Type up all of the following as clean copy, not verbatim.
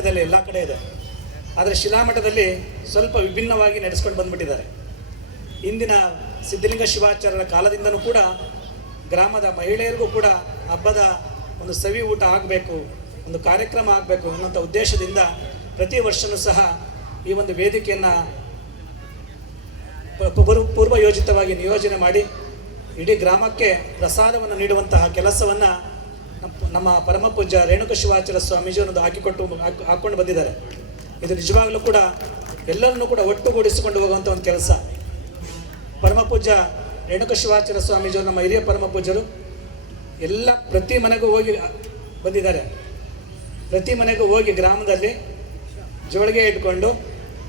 ಸಾಹಿತ್ಯದಲ್ಲಿ ಎಲ್ಲ ಕಡೆ ಇದೆ. ಆದರೆ ಶಿಲಾಮಠದಲ್ಲಿ ಸ್ವಲ್ಪ ವಿಭಿನ್ನವಾಗಿ ನಡೆಸ್ಕೊಂಡು ಬಂದುಬಿಟ್ಟಿದ್ದಾರೆ. ಇಂದಿನ ಸಿದ್ಧಲಿಂಗ ಶಿವಾಚಾರ್ಯರ ಕಾಲದಿಂದನೂ ಕೂಡ ಗ್ರಾಮದ ಮಹಿಳೆಯರಿಗೂ ಕೂಡ ಹಬ್ಬದ ಒಂದು ಸವಿ ಊಟ ಆಗಬೇಕು, ಒಂದು ಕಾರ್ಯಕ್ರಮ ಆಗಬೇಕು ಅನ್ನೋಂಥ ಉದ್ದೇಶದಿಂದ ಪ್ರತಿ ವರ್ಷವೂ ಸಹ ಈ ಒಂದು ವೇದಿಕೆಯನ್ನು ಪೂರ್ವಯೋಜಿತವಾಗಿ ನಿಯೋಜನೆ ಮಾಡಿ ಇಡೀ ಗ್ರಾಮಕ್ಕೆ ಪ್ರಸಾದವನ್ನು ನೀಡುವಂತಹ ಕೆಲಸವನ್ನು ನಮ್ಮ ಪರಮ ಪೂಜ್ಯ ರೇಣುಕ ಶಿವಾಚಾರ್ಯ ಸ್ವಾಮೀಜಿಯವರು ಹಾಕ್ಕೊಂಡು ಬಂದಿದ್ದಾರೆ. ಇದು ನಿಜವಾಗಲೂ ಕೂಡ ಎಲ್ಲರನ್ನೂ ಕೂಡ ಒಟ್ಟುಗೂಡಿಸಿಕೊಂಡು ಹೋಗುವಂಥ ಒಂದು ಕೆಲಸ. ಪರಮ ಪೂಜ್ಯ ರೇಣುಕ ಶಿವಾಚಾರ್ಯ ಸ್ವಾಮೀಜಿಯವರು ನಮ್ಮ ಹಿರಿಯ ಪರಮ ಪೂಜ್ಯರು ಎಲ್ಲ ಪ್ರತಿ ಮನೆಗೂ ಹೋಗಿ ಬಂದಿದ್ದಾರೆ. ಪ್ರತಿ ಮನೆಗೂ ಹೋಗಿ ಗ್ರಾಮದಲ್ಲಿ ಜೋಳಿಗೆ ಇಟ್ಕೊಂಡು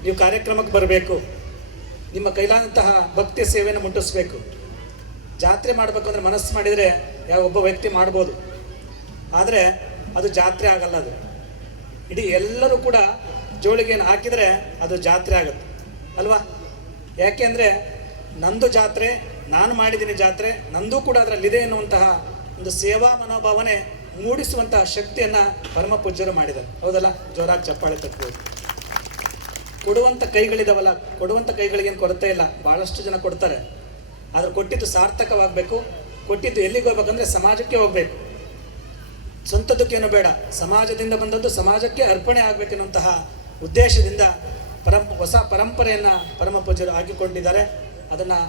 ನೀವು ಕಾರ್ಯಕ್ರಮಕ್ಕೆ ಬರಬೇಕು, ನಿಮ್ಮ ಕೈಲಾದಂತಹ ಭಕ್ತಿ ಸೇವೆಯನ್ನು ಮುಟ್ಟಿಸ್ಬೇಕು. ಜಾತ್ರೆ ಮಾಡಬೇಕು ಅಂದರೆ ಮನಸ್ಸು ಮಾಡಿದರೆ ಯಾವ ಒಬ್ಬ ವ್ಯಕ್ತಿ ಮಾಡ್ಬೋದು, ಆದರೆ ಅದು ಜಾತ್ರೆ ಆಗಲ್ಲ. ಅದು ಇಡೀ ಎಲ್ಲರೂ ಕೂಡ ಜೋಳಿಗೆಯನ್ನು ಹಾಕಿದರೆ ಅದು ಜಾತ್ರೆ ಆಗುತ್ತೆ ಅಲ್ವಾ? ಯಾಕೆ ಅಂದರೆ ನಂದು ಜಾತ್ರೆ, ನಾನು ಮಾಡಿದ್ದೀನಿ ಜಾತ್ರೆ, ನಂದು ಕೂಡ ಅದರಲ್ಲಿದೆ ಎನ್ನುವಂತಹ ಒಂದು ಸೇವಾ ಮನೋಭಾವನೆ ಮೂಡಿಸುವಂತಹ ಶಕ್ತಿಯನ್ನು ಪರಮ ಪೂಜ್ಯರು ಮಾಡಿದ್ದಾರೆ. ಹೌದಲ್ಲ? ಜೋರಾಗಿ ಚಪ್ಪಾಳೆ ತಟ್ಟಬಹುದು. ಕೊಡುವಂಥ ಕೈಗಳಿದಾವಲ್ಲ, ಕೊಡುವಂಥ ಕೈಗಳಿಗೇನು ಕೊರತೆ ಇಲ್ಲ, ಭಾಳಷ್ಟು ಜನ ಕೊಡ್ತಾರೆ. ಆದರೆ ಕೊಟ್ಟಿದ್ದು ಸಾರ್ಥಕವಾಗಬೇಕು. ಕೊಟ್ಟಿದ್ದು ಎಲ್ಲಿಗೆ ಹೋಗ್ಬೇಕಂದ್ರೆ ಸಮಾಜಕ್ಕೆ ಹೋಗಬೇಕು. ಸ್ವಂತದಕ್ಕೇನು ಬೇಡ, ಸಮಾಜದಿಂದ ಬಂದದ್ದು ಸಮಾಜಕ್ಕೆ ಅರ್ಪಣೆ ಆಗಬೇಕೆನ್ನುವಂತಹ ಉದ್ದೇಶದಿಂದ ಹೊಸ ಪರಂಪರೆಯನ್ನು ಪರಮ ಪೂಜ್ಯರು ಹಾಕಿಕೊಂಡಿದ್ದಾರೆ. ಅದನ್ನು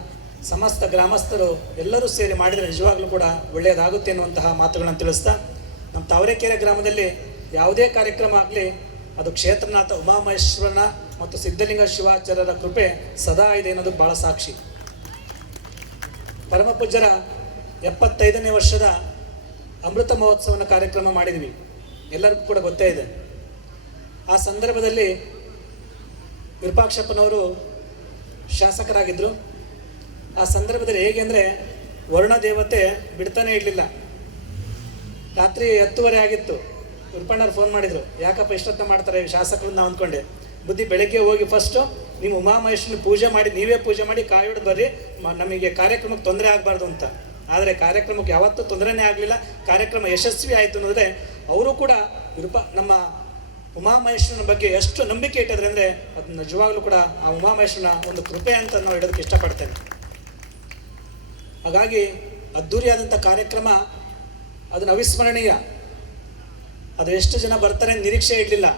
ಸಮಸ್ತ ಗ್ರಾಮಸ್ಥರು ಎಲ್ಲರೂ ಸೇರಿ ಮಾಡಿದರೆ ನಿಜವಾಗ್ಲೂ ಕೂಡ ಒಳ್ಳೆಯದಾಗುತ್ತೆ ಎನ್ನುವಂತಹ ಮಾತುಗಳನ್ನು ತಿಳಿಸ್ತಾ, ನಮ್ಮ ತಾವರೆಕೆರೆ ಗ್ರಾಮದಲ್ಲಿ ಯಾವುದೇ ಕಾರ್ಯಕ್ರಮ ಆಗಲಿ ಅದು ಕ್ಷೇತ್ರನಾಥ ಉಮಾಮಹೇಶ್ವರನ ಮತ್ತು ಸಿದ್ಧಲಿಂಗ ಶಿವಾಚಾರ್ಯರ ಕೃಪೆ ಸದಾ ಇದೆ ಅನ್ನೋದಕ್ಕೆ ಭಾಳ ಸಾಕ್ಷಿ. ಪರಮ ಪೂಜ್ಯರ 75ನೇ ವರ್ಷದ ಅಮೃತ ಮಹೋತ್ಸವನ ಕಾರ್ಯಕ್ರಮ ಮಾಡಿದ್ವಿ, ಎಲ್ಲರಿಗೂ ಕೂಡ ಗೊತ್ತೇ ಇದೆ. ಆ ಸಂದರ್ಭದಲ್ಲಿ ವಿರೂಪಾಕ್ಷಪ್ಪನವರು ಶಾಸಕರಾಗಿದ್ದರು. ಆ ಸಂದರ್ಭದಲ್ಲಿ ಹೇಗೆ ಅಂದರೆ ವರುಣ ದೇವತೆ ಬಿಡ್ತಾನೆ ಇರಲಿಲ್ಲ. ರಾತ್ರಿ 10:30 ಆಗಿತ್ತು. ವಿರೂಪಣ್ಣವ್ರು ಫೋನ್ ಮಾಡಿದರು, ಯಾಕಪ್ಪ ಇಷ್ಟೊತ್ತ ಮಾಡ್ತಾರೆ ಶಾಸಕರನ್ನ ನಾವು ಅಂದ್ಕೊಂಡೆ. ಬುದ್ಧಿ ಬೆಳಗ್ಗೆ ಹೋಗಿ ಫಸ್ಟು ನಿಮ್ಮ ಉಮಾಮಹೇಶ್ವರನ ಪೂಜೆ ಮಾಡಿ, ನೀವೇ ಪೂಜೆ ಮಾಡಿ ಕಾಯಿಡು ಬರ್ರಿ, ನಮಗೆ ಕಾರ್ಯಕ್ರಮಕ್ಕೆ ತೊಂದರೆ ಆಗಬಾರ್ದು ಅಂತ. ಆದರೆ ಕಾರ್ಯಕ್ರಮಕ್ಕೆ ಯಾವತ್ತೂ ತೊಂದರೆನೇ ಆಗಲಿಲ್ಲ. ಕಾರ್ಯಕ್ರಮ ಯಶಸ್ವಿ ಆಯಿತು ಅನ್ನೋದ್ರೆ ಅವರು ಕೂಡ ನಮ್ಮ ಉಮಾಮಹೇಶ್ವರನ ಬಗ್ಗೆ ಎಷ್ಟು ನಂಬಿಕೆ ಇಟ್ಟಿದ್ರೆ ಅಂದರೆ ಅದು ನಿಜವಾಗ್ಲೂ ಕೂಡ ಆ ಉಮಾಮಹೇಶ್ವರನ ಒಂದು ಕೃಪೆ ಅಂತ ನಾವು ಹೇಳೋದಕ್ಕೆ ಇಷ್ಟಪಡ್ತೇನೆ. ಹಾಗಾಗಿ ಅದ್ಧೂರಿಯಾದಂಥ ಕಾರ್ಯಕ್ರಮ, ಅದನ್ನು ಅವಿಸ್ಮರಣೀಯ. ಅದು ಎಷ್ಟು ಜನ ಬರ್ತಾರೆ ನಿರೀಕ್ಷೆ ಇರಲಿಲ್ಲ.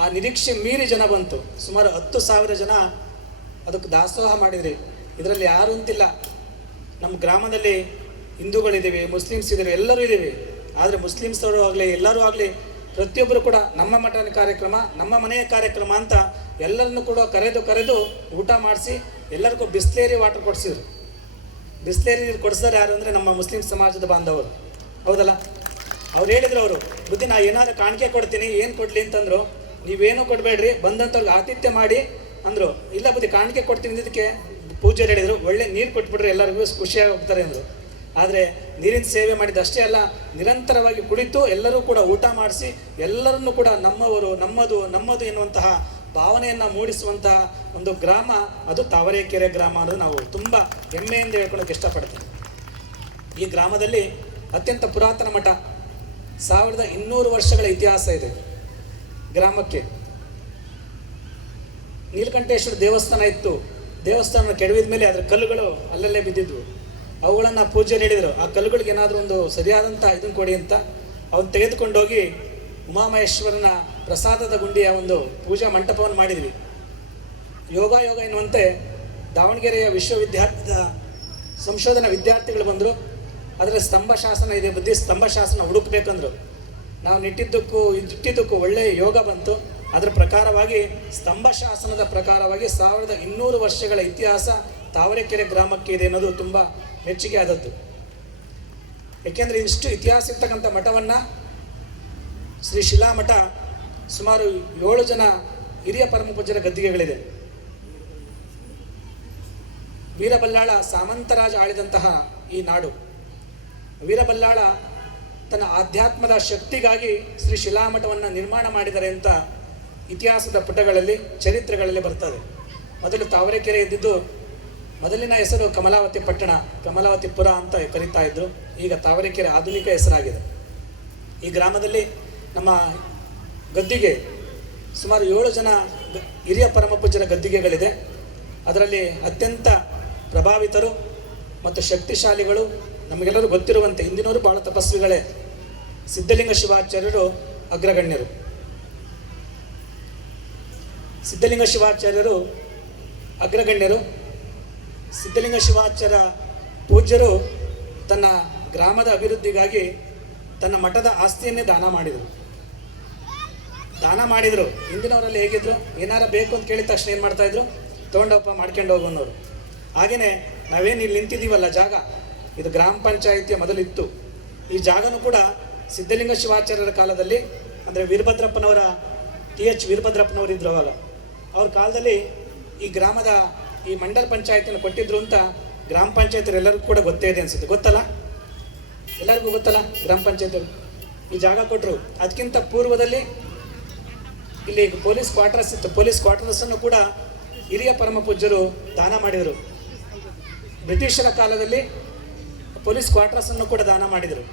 ಆ ನಿರೀಕ್ಷೆ ಮೀರಿ ಜನ ಬಂತು. ಸುಮಾರು 10,000 ಜನ ಅದಕ್ಕೆ ದಾಸೋಹ ಮಾಡಿದ್ರಿ. ಇದರಲ್ಲಿ ಯಾರು ಅಂತಿಲ್ಲ. ನಮ್ಮ ಗ್ರಾಮದಲ್ಲಿ ಹಿಂದೂಗಳಿದ್ದೀವಿ, ಮುಸ್ಲಿಮ್ಸ್ ಇದ್ದೀವಿ, ಎಲ್ಲರೂ ಇದ್ದೀವಿ. ಆದರೆ ಮುಸ್ಲಿಮ್ಸವರು ಆಗಲಿ ಎಲ್ಲರೂ ಆಗಲಿ ಪ್ರತಿಯೊಬ್ಬರು ಕೂಡ ನಮ್ಮ ಮಠದ ಕಾರ್ಯಕ್ರಮ, ನಮ್ಮ ಮನೆಯ ಕಾರ್ಯಕ್ರಮ ಅಂತ ಎಲ್ಲರನ್ನು ಕೂಡ ಕರೆದು ಊಟ ಮಾಡಿಸಿ ಎಲ್ಲರಿಗೂ ಬಿಸ್ಲೇರಿ ವಾಟರ್ ಕೊಡಿಸಿದ್ರು. ಬಿಸ್ಲೇರಿ ನೀರು ಕೊಡಿಸ್ತಾರೆ ಯಾರು ಅಂದರೆ ನಮ್ಮ ಮುಸ್ಲಿಂ ಸಮಾಜದ ಬಾಂಧವರು. ಹೌದಲ್ಲ? ಅವ್ರು ಹೇಳಿದ್ರು, ಅವರು ಬುದ್ಧಿ ನಾ ಏನಾದರೂ ಕಾಣಿಕೆ ಕೊಡ್ತೀನಿ, ಏನು ಕೊಡಲಿ ಅಂತಂದರು. ನೀವೇನು ಕೊಡಬೇಡ್ರಿ, ಬಂದಂಥವ್ರಿಗೆ ಆತಿಥ್ಯ ಮಾಡಿ ಅಂದರು. ಇಲ್ಲ ಬುದ್ಧಿ ಕಾಣಿಕೆ ಕೊಡ್ತೀನಿ ಇದಕ್ಕೆ ಪೂಜೆರು ಹೇಳಿದರು, ಒಳ್ಳೆ ನೀರು ಕೊಟ್ಬಿಟ್ರೆ ಎಲ್ಲರಿಗೂ ಖುಷಿಯಾಗಿ ಹೋಗ್ತಾರೆ ಅಂದರು. ಆದರೆ ನೀರಿನ ಸೇವೆ ಮಾಡಿದ ಅಷ್ಟೇ ಅಲ್ಲ, ನಿರಂತರವಾಗಿ ಕುಳಿತು ಎಲ್ಲರೂ ಕೂಡ ಊಟ ಮಾಡಿಸಿ ಎಲ್ಲರನ್ನೂ ಕೂಡ ನಮ್ಮವರು, ನಮ್ಮದು ಎನ್ನುವಂತಹ ಭಾವನೆಯನ್ನು ಮೂಡಿಸುವಂತಹ ಒಂದು ಗ್ರಾಮ ಅದು ತಾವರೆಕೆರೆ ಗ್ರಾಮ ಅನ್ನೋದು ನಾವು ತುಂಬ ಹೆಮ್ಮೆಯಿಂದ ಹೇಳ್ಕೊಳ್ಳೋಕೆ ಇಷ್ಟಪಡ್ತೀವಿ. ಈ ಗ್ರಾಮದಲ್ಲಿ ಅತ್ಯಂತ ಪುರಾತನ ಮಠ, 1200 ವರ್ಷಗಳ ಇತಿಹಾಸ ಇದೆ ಗ್ರಾಮಕ್ಕೆ. ನೀಲಕಂಠೇಶ್ವರ ದೇವಸ್ಥಾನ ಇತ್ತು. ದೇವಸ್ಥಾನ ಕೆಡವಿದ ಮೇಲೆ ಅದರ ಕಲ್ಲುಗಳು ಅಲ್ಲಲ್ಲೇ ಬಿದ್ದಿದ್ವು. ಅವುಗಳನ್ನು ಪೂಜ್ಯರು ಹೇಳಿದರು, ಆ ಕಲ್ಲುಗಳಿಗೆ ಏನಾದರೂ ಒಂದು ಸರಿಯಾದಂಥ ಇದನ್ನು ಕೊಡಿ ಅಂತ. ಅವನು ತೆಗೆದುಕೊಂಡೋಗಿ ಉಮಾಮಹೇಶ್ವರನ ಪ್ರಸಾದದ ಗುಂಡಿಯ ಒಂದು ಪೂಜಾ ಮಂಟಪವನ್ನು ಮಾಡಿದ್ವಿ. ಯೋಗ ಎನ್ನುವಂತೆ ದಾವಣಗೆರೆಯ ವಿಶ್ವವಿದ್ಯಾಲಯದ ಸಂಶೋಧನಾ ವಿದ್ಯಾರ್ಥಿಗಳು ಬಂದರು. ಅದರ ಸ್ತಂಭ ಶಾಸನ ಇದೆ, ಬುದ್ಧಿ ಸ್ತಂಭ ಶಾಸನ ಹುಡುಕಬೇಕಂದ್ರು. ನಾವು ಇಟ್ಟಿದ್ದಕ್ಕೂ ಒಳ್ಳೆಯ ಯೋಗ ಬಂತು. ಅದರ ಪ್ರಕಾರವಾಗಿ ಸ್ತಂಭ ಶಾಸನದ ಪ್ರಕಾರವಾಗಿ 1200 ವರ್ಷಗಳ ಇತಿಹಾಸ ತಾವರೆಕೆರೆ ಗ್ರಾಮಕ್ಕೆ ಇದೆ ಅನ್ನೋದು ತುಂಬ ಮೆಚ್ಚುಗೆ ಆದದ್ದು. ಏಕೆಂದರೆ ಇಷ್ಟು ಇತಿಹಾಸ ಇರ್ತಕ್ಕಂಥ ಮಠವನ್ನು ಶ್ರೀ ಶಿಲಾಮಠ ಸುಮಾರು 7 ಜನ ಹಿರಿಯ ಪರಮ ಪೂಜ್ಯರ ಗದ್ದಿಗೆಗಳಿದೆ. ವೀರಬಲ್ಲಾಳ ಸಾಮಂತರಾಜ ಆಳಿದಂತಹ ಈ ನಾಡು. ವೀರಬಲ್ಲಾಳ ತನ್ನ ಆಧ್ಯಾತ್ಮದ ಶಕ್ತಿಗಾಗಿ ಶ್ರೀ ಶಿಲಾಮಠವನ್ನು ನಿರ್ಮಾಣ ಮಾಡಿದ್ದಾರೆ ಅಂತ ಇತಿಹಾಸದ ಪುಟಗಳಲ್ಲಿ, ಚರಿತ್ರೆಗಳಲ್ಲಿ ಬರ್ತದೆ. ಮೊದಲು ತಾವರೆಕೆರೆ ಇದ್ದಿದ್ದು, ಮೊದಲಿನ ಹೆಸರು ಕಮಲಾವತಿ ಪಟ್ಟಣ, ಕಮಲಾವತಿಪುರ ಅಂತ ಕರೀತಾ ಇದ್ರು. ಈಗ ತಾವರೆಕೆರೆ ಆಧುನಿಕ ಹೆಸರಾಗಿದೆ. ಈ ಗ್ರಾಮದಲ್ಲಿ ನಮ್ಮ ಗದ್ದಿಗೆ ಸುಮಾರು 7 ಜನ ಹಿರಿಯ ಪರಮ ಪೂಜ್ಯರ ಗದ್ದಿಗೆಗಳಿದೆ. ಅದರಲ್ಲಿ ಅತ್ಯಂತ ಪ್ರಭಾವಿತರು ಮತ್ತು ಶಕ್ತಿಶಾಲಿಗಳು ನಮಗೆಲ್ಲರೂ ಗೊತ್ತಿರುವಂತೆ ಹಿಂದಿನವರು ಬಹಳ ತಪಸ್ವಿಗಳೇ. ಸಿದ್ಧಲಿಂಗ ಶಿವಾಚಾರ್ಯರು ಅಗ್ರಗಣ್ಯರು. ಸಿದ್ಧಲಿಂಗ ಶಿವಾಚಾರ್ಯರು ಅಗ್ರಗಣ್ಯರು. ಸಿದ್ಧಲಿಂಗ ಶಿವಾಚಾರ್ಯ ಪೂಜ್ಯರು ತನ್ನ ಗ್ರಾಮದ ಅಭಿವೃದ್ಧಿಗಾಗಿ ತನ್ನ ಮಠದ ಆಸ್ತಿಯನ್ನೇ ದಾನ ಮಾಡಿದರು. ಹಿಂದಿನವರಲ್ಲಿ ಹೇಗಿದ್ರು, ಏನಾರ ಬೇಕು ಅಂತ ಕೇಳಿದ ತಕ್ಷಣ ಏನು ಮಾಡ್ತಾಯಿದ್ರು, ತೊಗೊಂಡಪ್ಪ ಮಾಡ್ಕೊಂಡು ಹೋಗೋನವರು. ಹಾಗೆಯೇ ನಾವೇನು ಇಲ್ಲಿ ನಿಂತಿದ್ದೀವಲ್ಲ ಜಾಗ, ಇದು ಗ್ರಾಮ ಪಂಚಾಯಿತಿಯ ಮೊದಲಿತ್ತು. ಈ ಜಾಗನೂ ಕೂಡ ಸಿದ್ಧಲಿಂಗ ಶಿವಾಚಾರ್ಯರ ಕಾಲದಲ್ಲಿ, ಅಂದರೆ ವೀರಭದ್ರಪ್ಪನವರ TH ವೀರಭದ್ರಪ್ಪನವರು ಇದ್ರು ಅವಾಗ. ಅವ್ರ ಕಾಲದಲ್ಲಿ ಈ ಗ್ರಾಮದ ಈ ಮಂಡಲ ಪಂಚಾಯತಿಯನ್ನು ಕೊಟ್ಟಿದ್ರು ಅಂತ ಗ್ರಾಮ ಪಂಚಾಯತಿಯರು ಎಲ್ಲರಿಗೂ ಕೂಡ ಗೊತ್ತೇ ಇದೆ ಅನಿಸುತ್ತೆ. ಗೊತ್ತಲ್ಲ, ಎಲ್ಲರಿಗೂ ಗೊತ್ತಲ್ಲ ಗ್ರಾಮ ಪಂಚಾಯತಿಯವರು ಈ ಜಾಗ ಕೊಟ್ಟರು. ಅದಕ್ಕಿಂತ ಪೂರ್ವದಲ್ಲಿ ಇಲ್ಲಿ ಪೊಲೀಸ್ ಕ್ವಾರ್ಟರ್ಸ್ ಇತ್ತು. ಪೊಲೀಸ್ ಕ್ವಾರ್ಟರ್ಸನ್ನು ಕೂಡ ಹಿರಿಯ ಪರಮ ಪೂಜ್ಯರು ದಾನ ಮಾಡಿದರು. ಬ್ರಿಟಿಷರ ಕಾಲದಲ್ಲಿ ಪೊಲೀಸ್ ಕ್ವಾರ್ಟರ್ಸನ್ನು ಕೂಡ ದಾನ ಮಾಡಿದರು.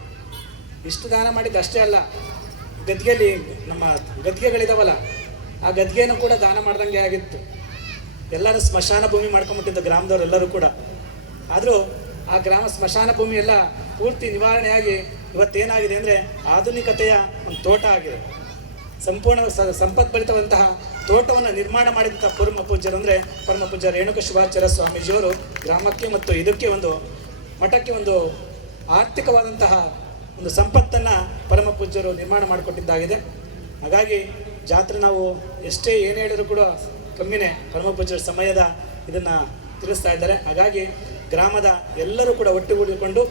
ಇಷ್ಟು ದಾನ ಮಾಡಿದ್ದು ಅಷ್ಟೇ ಅಲ್ಲ, ಗದ್ಗೆಯಲ್ಲಿ ನಮ್ಮ ಗದ್ಗೆಗಳಿದಾವಲ್ಲ, ಆ ಗದ್ಗೆಯನ್ನು ಕೂಡ ದಾನ ಮಾಡ್ದಂಗೆ ಆಗಿತ್ತು. ಎಲ್ಲರೂ ಸ್ಮಶಾನ ಭೂಮಿ ಮಾಡ್ಕೊಂಬಿಟ್ಟಿದ್ದು ಗ್ರಾಮದವರೆಲ್ಲರೂ ಕೂಡ. ಆದರೂ ಆ ಗ್ರಾಮ ಸ್ಮಶಾನ ಭೂಮಿ ಎಲ್ಲ ಪೂರ್ತಿ ನಿವಾರಣೆಯಾಗಿ ಇವತ್ತೇನಾಗಿದೆ ಅಂದರೆ ಆಧುನಿಕತೆಯ ಒಂದು ತೋಟ ಆಗಿದೆ. ಸಂಪೂರ್ಣ ಸಂಪದ್ಭರಿತವಂತಹ ತೋಟವನ್ನು ನಿರ್ಮಾಣ ಮಾಡಿದಂಥ ಪರಮ ಪೂಜ್ಯರು ಅಂದರೆ ಪರಮ ಪೂಜ್ಯ ರೇಣುಕ ಶಿವಾಚಾರ್ಯ ಸ್ವಾಮೀಜಿಯವರು ಗ್ರಾಮಕ್ಕೆ ಮತ್ತು ಇದಕ್ಕೆ ಒಂದು ಮಠಕ್ಕೆ ಒಂದು ಆರ್ಥಿಕವಾದಂತಹ ಒಂದು ಸಂಪತ್ತನ್ನು ಪರಮ ಪೂಜ್ಯರು ನಿರ್ಮಾಣ ಮಾಡಿಕೊಟ್ಟಿದ್ದಾಗಿದೆ. ಹಾಗಾಗಿ ಜಾತ್ರೆ ನಾವು ಎಷ್ಟೇ ಏನು ಹೇಳಿದ್ರು ಕೂಡ ಕಮ್ಮಿನೇ. ಪರಮ ಪೂಜ್ಯರ ಸಮಯದ ಇದನ್ನು ತಿಳಿಸ್ತಾ ಇದ್ದಾರೆ. ಹಾಗಾಗಿ ಗ್ರಾಮದ ಎಲ್ಲರೂ ಕೂಡ ಒಟ್ಟುಗೂಡಿಕೊಂಡು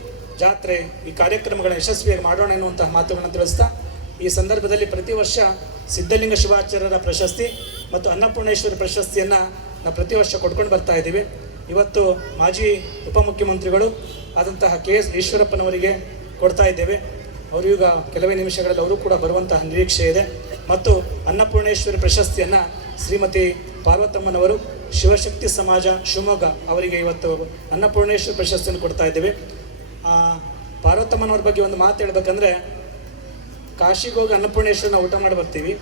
ಜಾತ್ರೆ ಈ ಕಾರ್ಯಕ್ರಮಗಳನ್ನು ಯಶಸ್ವಿಯಾಗಿ ಮಾಡೋಣ ಎನ್ನುವಂತಹ ಮಾತುಗಳನ್ನು ತಿಳಿಸ್ತಾ, ಈ ಸಂದರ್ಭದಲ್ಲಿ ಪ್ರತಿ ವರ್ಷ ಸಿದ್ಧಲಿಂಗ ಶಿವಾಚಾರ್ಯರ ಪ್ರಶಸ್ತಿ ಮತ್ತು ಅನ್ನಪೂರ್ಣೇಶ್ವರಿ ಪ್ರಶಸ್ತಿಯನ್ನು ನಾವು ಪ್ರತಿ ವರ್ಷ ಕೊಡ್ಕೊಂಡು ಬರ್ತಾ ಇದ್ದೀವಿ. ಇವತ್ತು ಮಾಜಿ ಉಪಮುಖ್ಯಮಂತ್ರಿಗಳು ಆದಂತಹ KS ಈಶ್ವರಪ್ಪನವರಿಗೆ ಕೊಡ್ತಾ ಇದ್ದೇವೆ. ಅವರು ಈಗ ಕೆಲವೇ ನಿಮಿಷಗಳಲ್ಲಿ ಅವರು ಕೂಡ ಬರುವಂತಹ ನಿರೀಕ್ಷೆ ಇದೆ. ಮತ್ತು ಅನ್ನಪೂರ್ಣೇಶ್ವರಿ ಪ್ರಶಸ್ತಿಯನ್ನು ಶ್ರೀಮತಿ ಪಾರ್ವತಮ್ಮನವರು ಶಿವಶಕ್ತಿ ಸಮಾಜ ಶಿವಮೊಗ್ಗ ಅವರಿಗೆ ಇವತ್ತು ಅನ್ನಪೂರ್ಣೇಶ್ವರಿ ಪ್ರಶಸ್ತಿಯನ್ನು ಕೊಡ್ತಾ ಇದ್ದೇವೆ. ಪಾರ್ವತಮ್ಮನವ್ರ ಬಗ್ಗೆ ಒಂದು ಮಾತು ಹೇಳ್ಬೇಕಂದ್ರೆ, ಕಾಶಿಗೆ ಹೋಗಿ ಅನ್ನಪೂರ್ಣೇಶ್ವರಿನ ಊಟ ಮಾಡಿ ಬರ್ತೀವಿ,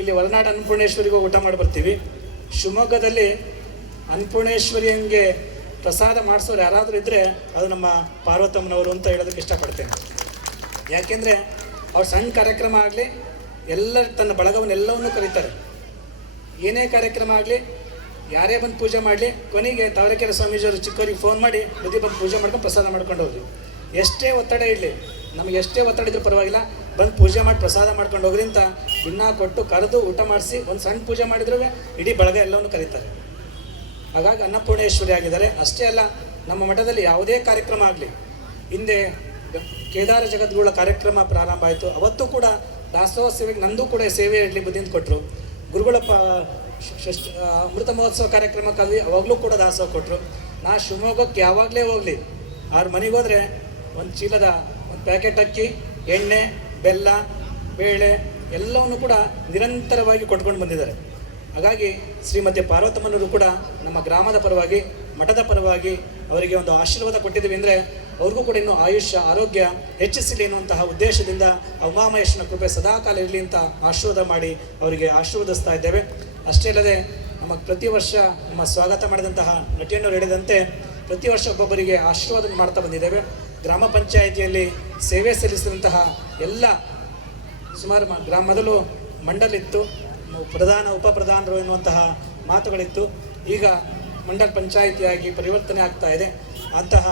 ಇಲ್ಲಿ ಹೊರನಾಡು ಅನ್ನಪೂರ್ಣೇಶ್ವರಿಗೆ ಹೋಗಿ ಊಟ ಮಾಡಿ ಬರ್ತೀವಿ. ಶಿವಮೊಗ್ಗದಲ್ಲಿ ಅನ್ನಪೂರ್ಣೇಶ್ವರಿಯಂಗೆ ಪ್ರಸಾದ ಮಾಡಿಸೋರು ಯಾರಾದರೂ ಇದ್ದರೆ ಅದು ನಮ್ಮ ಪಾರ್ವತಮ್ಮನವರು ಅಂತ ಹೇಳೋದಕ್ಕೆ ಇಷ್ಟಪಡ್ತೇನೆ. ಯಾಕೆಂದರೆ ಅವ್ರು ಸಣ್ಣ ಕಾರ್ಯಕ್ರಮ ಆಗಲಿ ಎಲ್ಲ ತನ್ನ ಬಳಗವನ್ನೆಲ್ಲವನ್ನೂ ಕರೀತಾರೆ. ಏನೇ ಕಾರ್ಯಕ್ರಮ ಆಗಲಿ, ಯಾರೇ ಬಂದು ಪೂಜೆ ಮಾಡಲಿ, ಕೊನೆಗೆ ತಾವರೆಕೆರೆ ಸ್ವಾಮೀಜಿಯವರು ಚಿಕ್ಕವರಿಗೆ ಫೋನ್ ಮಾಡಿ ಬದಿ ಬಂದು ಪೂಜೆ ಮಾಡ್ಕೊಂಡು ಪ್ರಸಾದ ಮಾಡ್ಕೊಂಡು ಹೋಗ್ರಿ. ಎಷ್ಟೇ ಒತ್ತಡ ಇರಲಿ, ನಮಗೆ ಎಷ್ಟೇ ಒತ್ತಡ ಇದ್ರೂ ಪರವಾಗಿಲ್ಲ, ಬಂದು ಪೂಜೆ ಮಾಡಿ ಪ್ರಸಾದ ಮಾಡ್ಕೊಂಡು ಹೋಗ್ರಿ ಅಂತ ದಿನ ಕೊಟ್ಟು ಕರೆದು ಊಟ ಮಾಡಿಸಿ ಒಂದು ಸಣ್ಣ ಪೂಜೆ ಮಾಡಿದ್ರೂ ಇಡೀ ಬಳಗ ಎಲ್ಲವನ್ನು ಕರೀತಾರೆ. ಹಾಗಾಗಿ ಅನ್ನಪೂರ್ಣೇಶ್ವರಿ ಆಗಿದ್ದಾರೆ. ಅಷ್ಟೇ ಅಲ್ಲ, ನಮ್ಮ ಮಠದಲ್ಲಿ ಯಾವುದೇ ಕಾರ್ಯಕ್ರಮ ಆಗಲಿ, ಹಿಂದೆ ಕೇದಾರ ಜಗದ್ಗುರುಗಳ ಕಾರ್ಯಕ್ರಮ ಪ್ರಾರಂಭ ಆಯಿತು, ಅವತ್ತು ಕೂಡ ದಾಸೋಹ ಸೇವೆಗೆ ನಂದು ಕೂಡ ಸೇವೆ ಇರಲಿ ಬುದ್ಧಿಂತ ಕೊಟ್ಟರು. ಗುರುಗಳ ಅಮೃತ ಮಹೋತ್ಸವ ಕಾರ್ಯಕ್ರಮಕ್ಕಾಗಿ ಅವಾಗಲೂ ಕೂಡ ದಾಸೋಹ ಕೊಟ್ಟರು. ನಾ ಶಿವಮೊಗ್ಗಕ್ಕೆ ಯಾವಾಗಲೇ ಹೋಗಲಿ, ಅವ್ರ ಮನೆಗೆ ಹೋದರೆ ಒಂದು ಚೀಲದ ಒಂದು ಪ್ಯಾಕೆಟ್ ಅಕ್ಕಿ, ಎಣ್ಣೆ, ಬೆಲ್ಲ, ಬೇಳೆ ಎಲ್ಲವನ್ನು ಕೂಡ ನಿರಂತರವಾಗಿ ಕೊಟ್ಕೊಂಡು ಬಂದಿದ್ದಾರೆ. ಹಾಗಾಗಿ ಶ್ರೀಮತಿ ಪಾರ್ವತಮ್ಮನವರು ಕೂಡ ನಮ್ಮ ಗ್ರಾಮದ ಪರವಾಗಿ, ಮಠದ ಪರವಾಗಿ ಅವರಿಗೆ ಒಂದು ಆಶೀರ್ವಾದ ಕೊಟ್ಟಿದ್ದೀವಿ. ಅಂದರೆ ಅವ್ರಿಗೂ ಕೂಡ ಇನ್ನೂ ಆಯುಷ್ಯ ಆರೋಗ್ಯ ಹೆಚ್ಚಿಸಲಿ ಎನ್ನುವಂತಹ ಉದ್ದೇಶದಿಂದ ಉಮಾಮಹೇಶ್ವರನ ಕೃಪೆ ಸದಾಕಾಲ ಇರಲಿ ಅಂತ ಆಶೀರ್ವಾದ ಮಾಡಿ ಅವರಿಗೆ ಆಶೀರ್ವದಿಸ್ತಾ ಇದ್ದೇವೆ. ಅಷ್ಟೇ ಅಲ್ಲದೆ ನಮ್ಮ ಪ್ರತಿ ವರ್ಷ ನಮ್ಮ ಸ್ವಾಗತ ಮಾಡಿದಂತಹ ನಟಿಯಣ್ಣವರು ಹೇಳಿದಂತೆ ಪ್ರತಿ ವರ್ಷ ಒಬ್ಬೊಬ್ಬರಿಗೆ ಆಶೀರ್ವಾದ ಮಾಡ್ತಾ ಬಂದಿದ್ದೇವೆ. ಗ್ರಾಮ ಪಂಚಾಯಿತಿಯಲ್ಲಿ ಸೇವೆ ಸಲ್ಲಿಸಿದಂತಹ ಎಲ್ಲ ಸುಮಾರು ಮೊದಲು ಮಂಡಲಿತ್ತು, ಪ್ರಧಾನ ಉಪಪ್ರಧಾನರು ಎನ್ನುವಂತಹ ಮಾತುಗಳಿತ್ತು. ಈಗ ಮಂಡಲ ಪಂಚಾಯಿತಿಯಾಗಿ ಪರಿವರ್ತನೆ ಆಗ್ತಾ ಇದೆ. ಅಂತಹ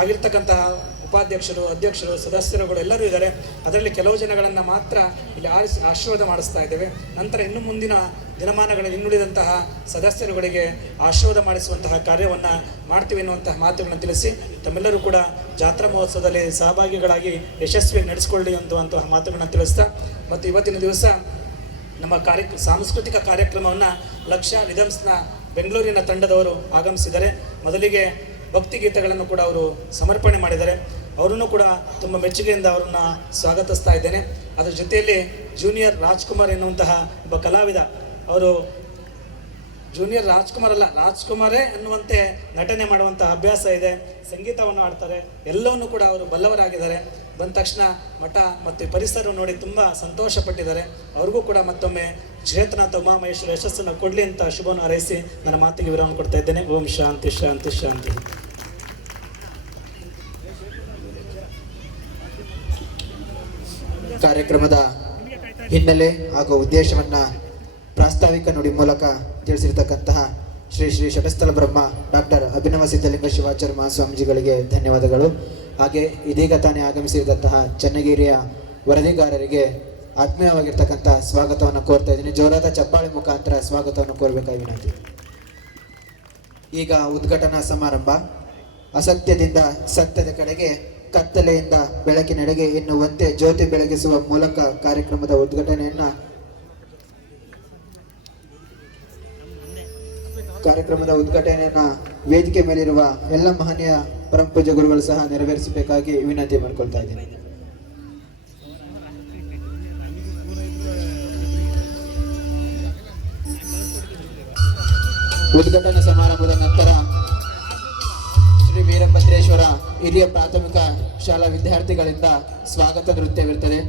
ಆಗಿರ್ತಕ್ಕಂತಹ ಉಪಾಧ್ಯಕ್ಷರು, ಅಧ್ಯಕ್ಷರು, ಸದಸ್ಯರುಗಳು ಎಲ್ಲರೂ ಇದ್ದಾರೆ. ಅದರಲ್ಲಿ ಕೆಲವು ಜನಗಳನ್ನು ಮಾತ್ರ ಇಲ್ಲಿ ಆಶೀರ್ವಾದ ಮಾಡಿಸ್ತಾ ಇದ್ದೇವೆ. ನಂತರ ಇನ್ನು ಮುಂದಿನ ದಿನಮಾನಗಳಲ್ಲಿ ಇನ್ನುಳಿದಂತಹ ಸದಸ್ಯರುಗಳಿಗೆ ಆಶೀರ್ವಾದ ಮಾಡಿಸುವಂತಹ ಕಾರ್ಯವನ್ನು ಮಾಡ್ತೀವಿ ಎನ್ನುವಂತಹ ಮಾತುಗಳನ್ನು ತಿಳಿಸಿ ತಮ್ಮೆಲ್ಲರೂ ಕೂಡ ಜಾತ್ರಾ ಮಹೋತ್ಸವದಲ್ಲಿ ಸಹಭಾಗಿಗಳಾಗಿ ಯಶಸ್ವಿಯಾಗಿ ನಡೆಸಿಕೊಳ್ಳಿ ಅಂತುವಂತಹ ಮಾತುಗಳನ್ನು ತಿಳಿಸ್ತಾ, ಮತ್ತು ಇವತ್ತಿನ ದಿವಸ ನಮ್ಮ ಸಾಂಸ್ಕೃತಿಕ ಕಾರ್ಯಕ್ರಮವನ್ನು ಲಕ್ಷ ರಿದಮ್ಸ್ನ ಬೆಂಗಳೂರಿನ ತಂಡದವರು ಆಗಮಿಸಿದ್ದಾರೆ. ಮೊದಲಿಗೆ ಭಕ್ತಿಗೀತೆಗಳನ್ನು ಕೂಡ ಅವರು ಸಮರ್ಪಣೆ ಮಾಡಿದ್ದಾರೆ. ಅವರನ್ನು ಕೂಡ ತುಂಬ ಮೆಚ್ಚುಗೆಯಿಂದ ಅವರನ್ನು ಸ್ವಾಗತಿಸ್ತಾ ಇದ್ದೇನೆ. ಅದರ ಜೊತೆಯಲ್ಲಿ ಜೂನಿಯರ್ ರಾಜ್ಕುಮಾರ್ ಎನ್ನುವಂತಹ ಒಬ್ಬ ಕಲಾವಿದ, ಅವರು ಜೂನಿಯರ್ ರಾಜ್ಕುಮಾರ್ ಅಲ್ಲ, ರಾಜ್ಕುಮಾರೇ ಅನ್ನುವಂತೆ ನಟನೆ ಮಾಡುವಂಥ ಅಭ್ಯಾಸ ಇದೆ, ಸಂಗೀತವನ್ನು ಆಡ್ತಾರೆ, ಎಲ್ಲವನ್ನು ಕೂಡ ಅವರು ಬಲ್ಲವರಾಗಿದ್ದಾರೆ. ಬಂದ ತಕ್ಷಣ ಮಠ ಮತ್ತು ಪರಿಸರ ನೋಡಿ ತುಂಬ ಸಂತೋಷಪಟ್ಟಿದ್ದಾರೆ. ಅವ್ರಿಗೂ ಕೂಡ ಮತ್ತೊಮ್ಮೆ ಶ್ರೀನಾಥ ಉಮಾಮಹೇಶ್ವರ ಯಶಸ್ಸನ್ನು ಕೊಡಲಿ ಅಂತ ಶುಭವನ್ನು ಹಾರೈಸಿ ನನ್ನ ಮಾತಿಗೆ ವಿರಾಮ ಕೊಡ್ತಾ ಇದ್ದೇನೆ. ಓಂ ಶಾಂತಿ ಶಾಂತಿ ಶಾಂತಿ. ಕಾರ್ಯಕ್ರಮದ ಹಿನ್ನೆಲೆ ಹಾಗೂ ಉದ್ದೇಶವನ್ನ ಪ್ರಾಸ್ತಾವಿಕ ನುಡಿ ಮೂಲಕ ತಿಳಿಸಿರ್ತಕ್ಕಂತಹ ಶ್ರೀ ಶ್ರೀ ಶಟಸ್ಥಲ ಬ್ರಹ್ಮ ಡಾಕ್ಟರ್ ಅಭಿನವ ಸಿದ್ಧಲಿಂಗ ಶಿವಾಚಾರ್ಯ ಮಹಾಸ್ವಾಮೀಜಿಗಳಿಗೆ ಧನ್ಯವಾದಗಳು. ಹಾಗೆ ಇದೀಗ ತಾನೇ ಆಗಮಿಸಿದಂತಹ ಚನ್ನಗಿರಿಯ ವರದಿಗಾರರಿಗೆ ಆತ್ಮೀಯವಾಗಿರ್ತಕ್ಕಂಥ ಸ್ವಾಗತವನ್ನು ಕೋರ್ತಾ ಇದ್ದೀನಿ. ಜೋರಾದ ಚಪ್ಪಾಳೆ ಮುಖಾಂತರ ಸ್ವಾಗತವನ್ನು ಕೋರಬೇಕಾಗಿ ವಿನಂತಿ. ಈಗ ಉದ್ಘಾಟನಾ ಸಮಾರಂಭ. ಅಸತ್ಯದಿಂದ ಸತ್ಯದ ಕಡೆಗೆ, ಕತ್ತಲೆಯಿಂದ ಬೆಳಕಿನೆಡೆಗೆ ಎನ್ನುವಂತೆ ಜ್ಯೋತಿ ಬೆಳಗಿಸುವ ಮೂಲಕ ಕಾರ್ಯಕ್ರಮದ ಉದ್ಘಾಟನೆಯನ್ನ ವೇದಿಕೆ ಮೇಲಿರುವ ಎಲ್ಲ ಮಹನೀಯ ಪರಮ ಪೂಜ್ಯ ಗುರುಗಳು ಸಹ ನೆರವೇರಿಸಬೇಕಾಗಿ ವಿನಂತಿ ಮಾಡಿಕೊಳ್ತಾ ಇದ್ದೀನಿ. ಉದ್ಘಾಟನಾ ಸಮಾರಂಭದ ನಂತರ ಶ್ರೀ ವೀರಭದ್ರೇಶ್ವರ ಹಿರಿಯ ಪ್ರಾಥಮಿಕ ಶಾಲಾ ವಿದ್ಯಾರ್ಥಿಗಳಿಂದ ಸ್ವಾಗತ ನೃತ್ಯವಿರುತ್ತದೆ.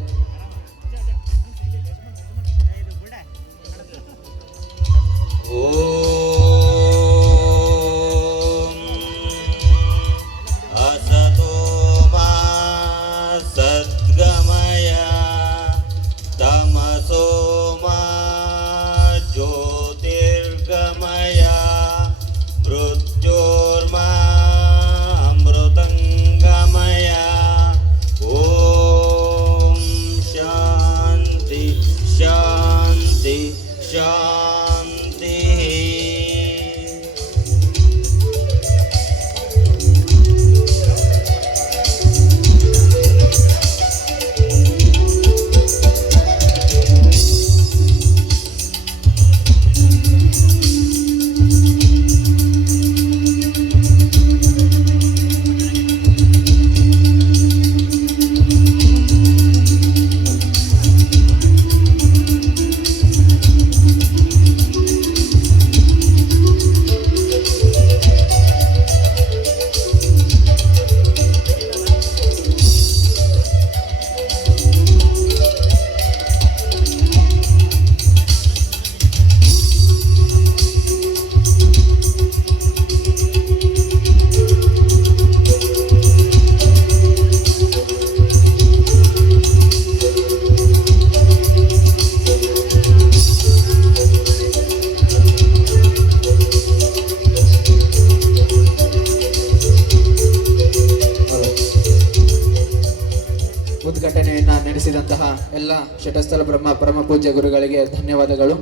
ಉದ್ಘಾಟನೆಯನ್ನ ನಡೆಸಿದಂತಹ ಎಲ್ಲ ಶಟಸ್ಥಲ ಬ್ರಹ್ಮ ಪರಮ ಪೂಜ್ಯ ಗುರುಗಳಿಗೆ ಧನ್ಯವಾದಗಳು.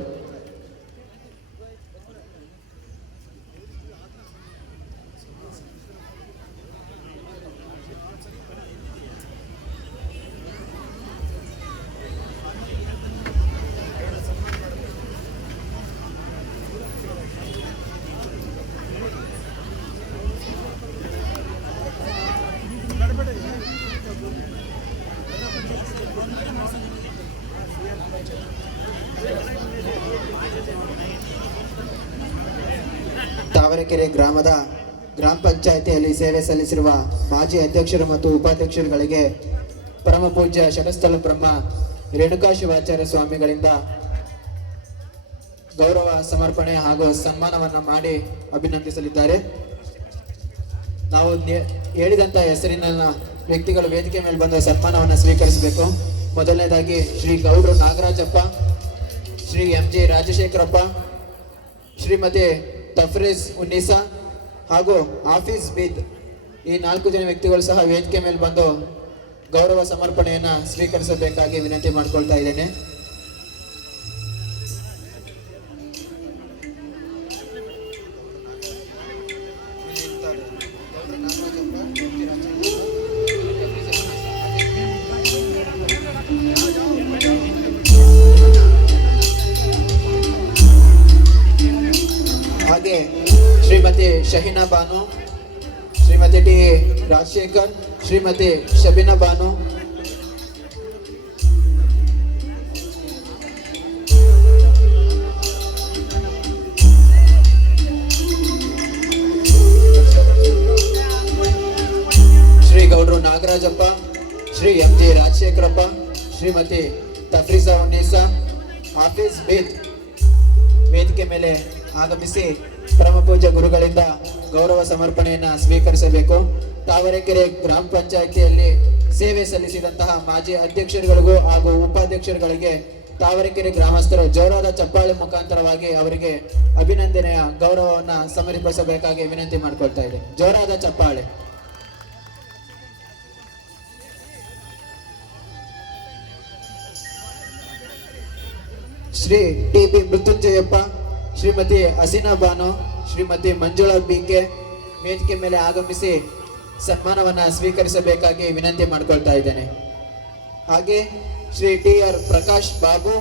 ತಾವರೆಕೆರೆ ಗ್ರಾಮದ ಗ್ರಾಮ ಪಂಚಾಯಿತಿಯಲ್ಲಿ ಸೇವೆ ಸಲ್ಲಿಸಿರುವ ಮಾಜಿ ಅಧ್ಯಕ್ಷರು ಮತ್ತು ಉಪಾಧ್ಯಕ್ಷರುಗಳಿಗೆ ಪರಮ ಪೂಜ್ಯ ಶಟಸ್ಥಲ ಬ್ರಹ್ಮ ರೇಣುಕಾ ಶಿವಾಚಾರ್ಯ ಸ್ವಾಮಿಗಳಿಂದ ಗೌರವ ಸಮರ್ಪಣೆ ಹಾಗೂ ಸನ್ಮಾನವನ್ನ ಮಾಡಿ ಅಭಿನಂದಿಸಲಿದ್ದಾರೆ. ನಾವು ಹೇಳಿದಂತ ಹೆಸರಿನ ವ್ಯಕ್ತಿಗಳು ವೇದಿಕೆ ಮೇಲೆ ಬಂದ ಸನ್ಮಾನವನ್ನು ಸ್ವೀಕರಿಸಬೇಕು. ಮೊದಲನೇದಾಗಿ ಶ್ರೀ ಗೌಡ್ರು ನಾಗರಾಜಪ್ಪ, ಶ್ರೀ MG ರಾಜಶೇಖರಪ್ಪ, ಶ್ರೀಮತಿ ತಫ್ರೇಜ್ ಉನ್ನೀಸಾ ಹಾಗೂ ಹಾಫೀಜ್ ಬೀದ್, ಈ 4 ಜನ ವ್ಯಕ್ತಿಗಳು ಸಹ ವೇದಿಕೆ ಮೇಲೆ ಬಂದು ಗೌರವ ಸಮರ್ಪಣೆಯನ್ನ ಸ್ವೀಕರಿಸಬೇಕಾಗಿ ವಿನಂತಿ ಮಾಡಿಕೊಳ್ತಾ ಇದ್ದೇನೆ. ಹಾಗೆ ಶ್ರೀಮತಿ ಶಹೀನಾ ಬಾನು, ಶ್ರೀಮತಿ ಟಿ ರಾಜಶೇಖರ್, ಶ್ರೀಮತಿ ಶಬೀನಾ ಬಾನು, ಶ್ರೀ ಗೌಡ್ರು ನಾಗರಾಜಪ್ಪ, ಶ್ರೀ ಎಂ ಜಿ ರಾಜಶೇಖರಪ್ಪ, ಶ್ರೀಮತಿ ತಫ್ರೀಜಾ ಉನ್ನೀಸಾ, ಹಾಫೀಜ್ ಬೇದ್ ವೇದಿಕೆ ಮೇಲೆ ಆಗಮಿಸಿ ಪರಮ ಪೂಜ್ಯ ಗುರುಗಳಿಂದ ಗೌರವ ಸಮರ್ಪಣೆಯನ್ನು ಸ್ವೀಕರಿಸಬೇಕು. ತಾವರೆಕೆರೆ ಗ್ರಾಮ ಪಂಚಾಯಿತಿಯಲ್ಲಿ ಸೇವೆ ಸಲ್ಲಿಸಿದಂತಹ ಮಾಜಿ ಅಧ್ಯಕ್ಷರುಗಳಿಗೂ ಹಾಗೂ ಉಪಾಧ್ಯಕ್ಷರುಗಳಿಗೆ ತಾವರೆಕೆರೆ ಗ್ರಾಮಸ್ಥರು ಜೋರಾದ ಚಪ್ಪಾಳೆ ಮುಖಾಂತರವಾಗಿ ಅವರಿಗೆ ಅಭಿನಂದನೆಯ ಗೌರವವನ್ನು ಸಮರ್ಪಿಸಬೇಕಾಗಿ ವಿನಂತಿ ಮಾಡಿಕೊಳ್ತಾ ಇದೆ. ಜೋರಾದ ಚಪ್ಪಾಳೆ. Shri T B Mrutyunjayappa, Shrimati Haseena Banu, Shrimati Manjula B K ವೇದಿಕೆ ಮೇಲೆ ಆಗಮಿಸಿ ಸನ್ಮಾನವನ್ನು ಸ್ವೀಕರಿಸಬೇಕಾಗಿ ವಿನಂತಿ ಮಾಡಿಕೊಳ್ತಾ ಇದ್ದೇನೆ. ಹಾಗೆ Shri T R Prakash Babu,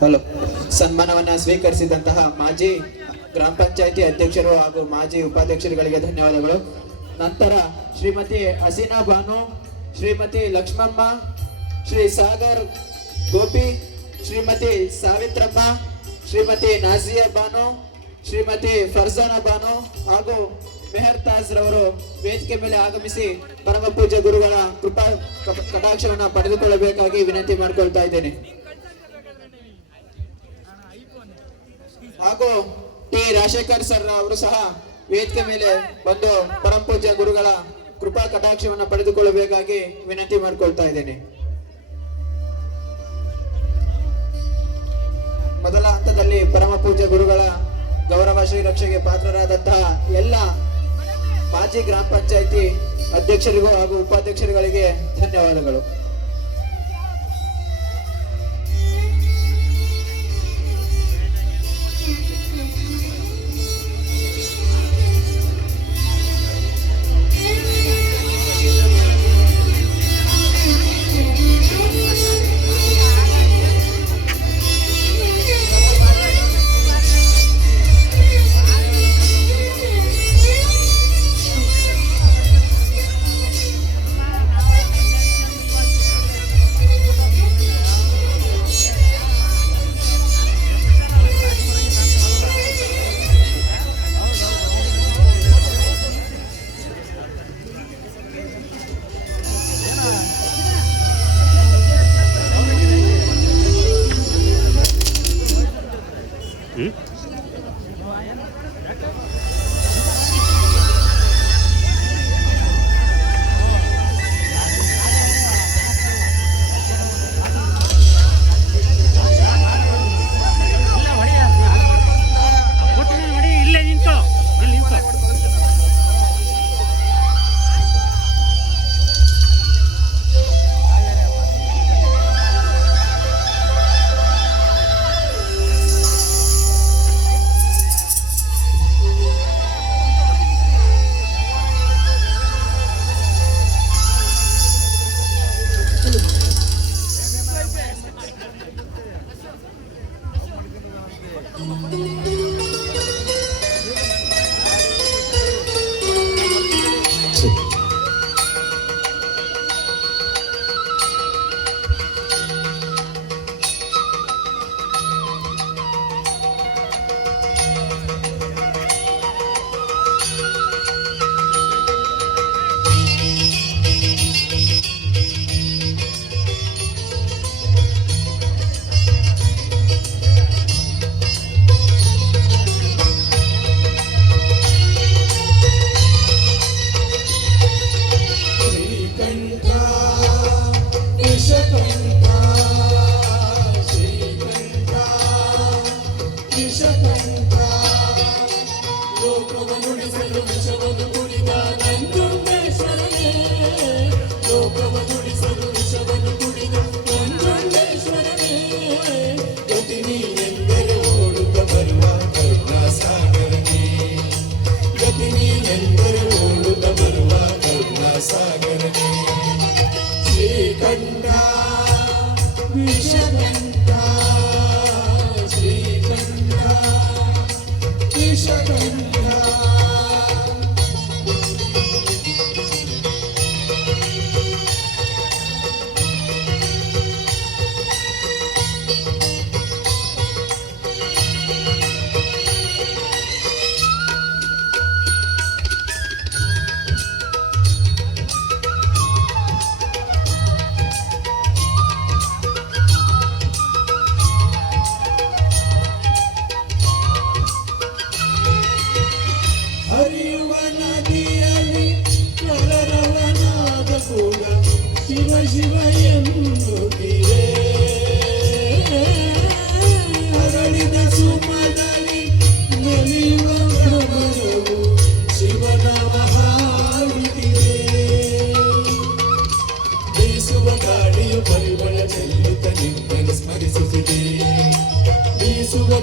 hello ಸನ್ಮಾನವನ್ನ ಸ್ವೀಕರಿಸಿದಂತಹ ಮಾಜಿ ಗ್ರಾಮ ಪಂಚಾಯತಿ ಅಧ್ಯಕ್ಷರು ಹಾಗೂ ಮಾಜಿ ಉಪಾಧ್ಯಕ್ಷರುಗಳಿಗೆ ಧನ್ಯವಾದಗಳು. ನಂತರ ಶ್ರೀಮತಿ ಹಸೀನಾ ಬಾನು, ಶ್ರೀಮತಿ ಲಕ್ಷ್ಮಮ್ಮ, ಶ್ರೀ ಸಾಗರ್ ಗೋಪಿ, ಶ್ರೀಮತಿ ಸಾವಿತ್ರಮ್ಮ, ಶ್ರೀಮತಿ ನಾಜಿಯಾ ಬಾನು, ಶ್ರೀಮತಿ ಫರ್ಜಾನಾ ಬಾನು ಹಾಗೂ ಮೆಹರ್ ತಾಜ್ ರವರು ವೇದಿಕೆ ಮೇಲೆ ಆಗಮಿಸಿ ಪರಮ ಪೂಜ್ಯ ಗುರುಗಳ ಕೃಪಾ ಕಟಾಕ್ಷವನ್ನು ಪಡೆದುಕೊಳ್ಳಬೇಕಾಗಿ ವಿನಂತಿ ಮಾಡಿಕೊಳ್ತಾ ಇದ್ದೇನೆ. ಹಾಗೂ ಟಿ ರಾಜಶೇಖರ್ ಸರ್ ಅವರು ಸಹ ವೇದಿಕೆ ಮೇಲೆ ಬಂದು ಪರಮ ಪೂಜ್ಯ ಗುರುಗಳ ಕೃಪಾ ಕಟಾಕ್ಷವನ್ನು ಪಡೆದುಕೊಳ್ಳಬೇಕಾಗಿ ವಿನಂತಿ ಮಾಡಿಕೊಳ್ತಾ ಇದ್ದೇನೆ. ಮೊದಲ ಹಂತದಲ್ಲಿ ಪರಮ ಪೂಜ್ಯ ಗುರುಗಳ ಗೌರವ ಶ್ರೀರಕ್ಷೆಗೆ ಪಾತ್ರರಾದಂತಹ ಎಲ್ಲ ಮಾಜಿ ಗ್ರಾಮ ಪಂಚಾಯತಿ ಅಧ್ಯಕ್ಷರಿಗೂ ಹಾಗೂ ಉಪಾಧ್ಯಕ್ಷರುಗಳಿಗೆ ಧನ್ಯವಾದಗಳು.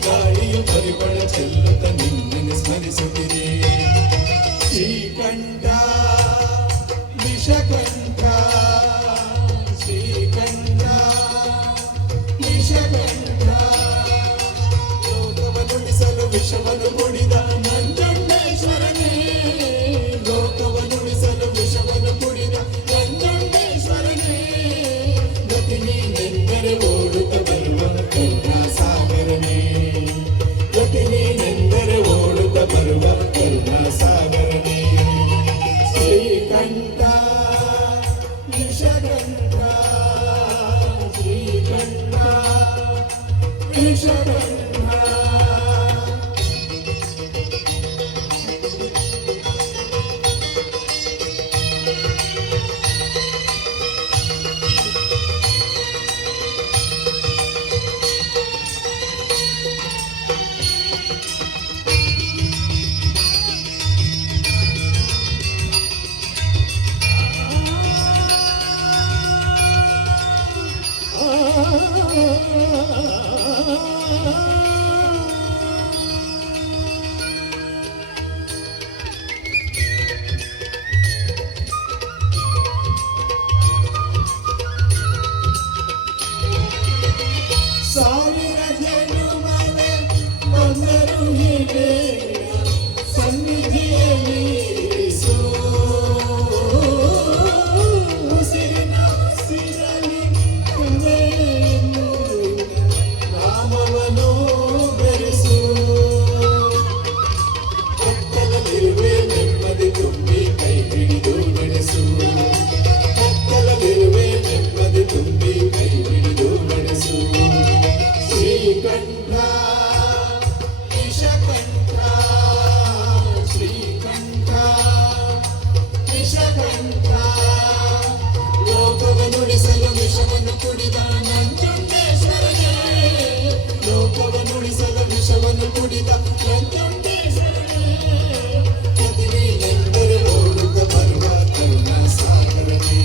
ಗಾಳಿಯು ಪರಿಮಳ ಚೆಲ್ಲುತ್ತ ನಿನ್ನನ್ನು ಸ್ಮರಿಸುತ್ತಿದೆ. ಶ್ರೀಕಂಠ ವಿಷಕಂಠ ಶ್ರೀಕಂಠ ವಿಷಕಂಠ ವಿಷವನ್ನು ಕುಡಿದ ನಂಜುಂಡೇಶ್ವರನೇ, ಲೋಕವನ್ನು ಉಳಿಸಲು ವಿಷವನ್ನು ಕುಡಿದ ನಂಜುಂಡೇಶ್ವರನೇ, ಗತಿ ನೀನೆಂದರೆ ಓಡುತ್ತ ಬರುವ ಕರುಣಾಸಾಗರನೇ, ಗತಿ ನೀನೆಂದರೆ ಓಡುತ್ತ ಬರುವ ಕರುಣಾಸಾಗರನೇ. ಶ್ರೀಕಂಠ ವಿಷಕಂಠ, ಶ್ರೀಕಂಠ ವಿಷಕಂಠ. ಸಾವಿರ ಜನುಮವೇ ಬಂದರು ಹೀಗೆ ಸನ್ನಿಧಿಯಲ್ಲಿ ಇರಿಸು, ಉಸಿರಿನ ಸಿರಲಿ ಕಣ್ಣೆಯನ್ನು ನಾಮವನ್ನು ಬೆರೆಸು. ಕತ್ತಲಲ್ಲಿರುವೆ ನೆಮ್ಮದಿ ತುಂಬಿ ಕೈ ಹಿಡಿದು ನಡೆಸು, ಕತ್ತಲಲ್ಲಿರುವೆ ನೆಮ್ಮದಿ ತುಂಬಿ ಕೈ ಹಿಡಿದು ನಡೆಸು. ಶ್ರೀಕಂಠ ವಿಷಕಂಠ, ಶ್ರೀಕಂಠ ವಿಷಕಂಠ, ಲೋಕವನ್ನು ಉಳಿಸಲು ವಿಷವನ್ನು ಕುಡಿದ ನಂಜುಂಡೇಶ್ವರನೇ, ಲೋಕವನ್ನು ಉಳಿಸಲು ವಿಷವನ್ನು ಕುಡಿದ ನಂಜುಂಡೇಶ್ವರನೇ, ಗತಿ ನೀನೆಂದರೆ ಓಡುತ್ತ ಬರುವ ಕರುಣಾಸಾಗರನೇ.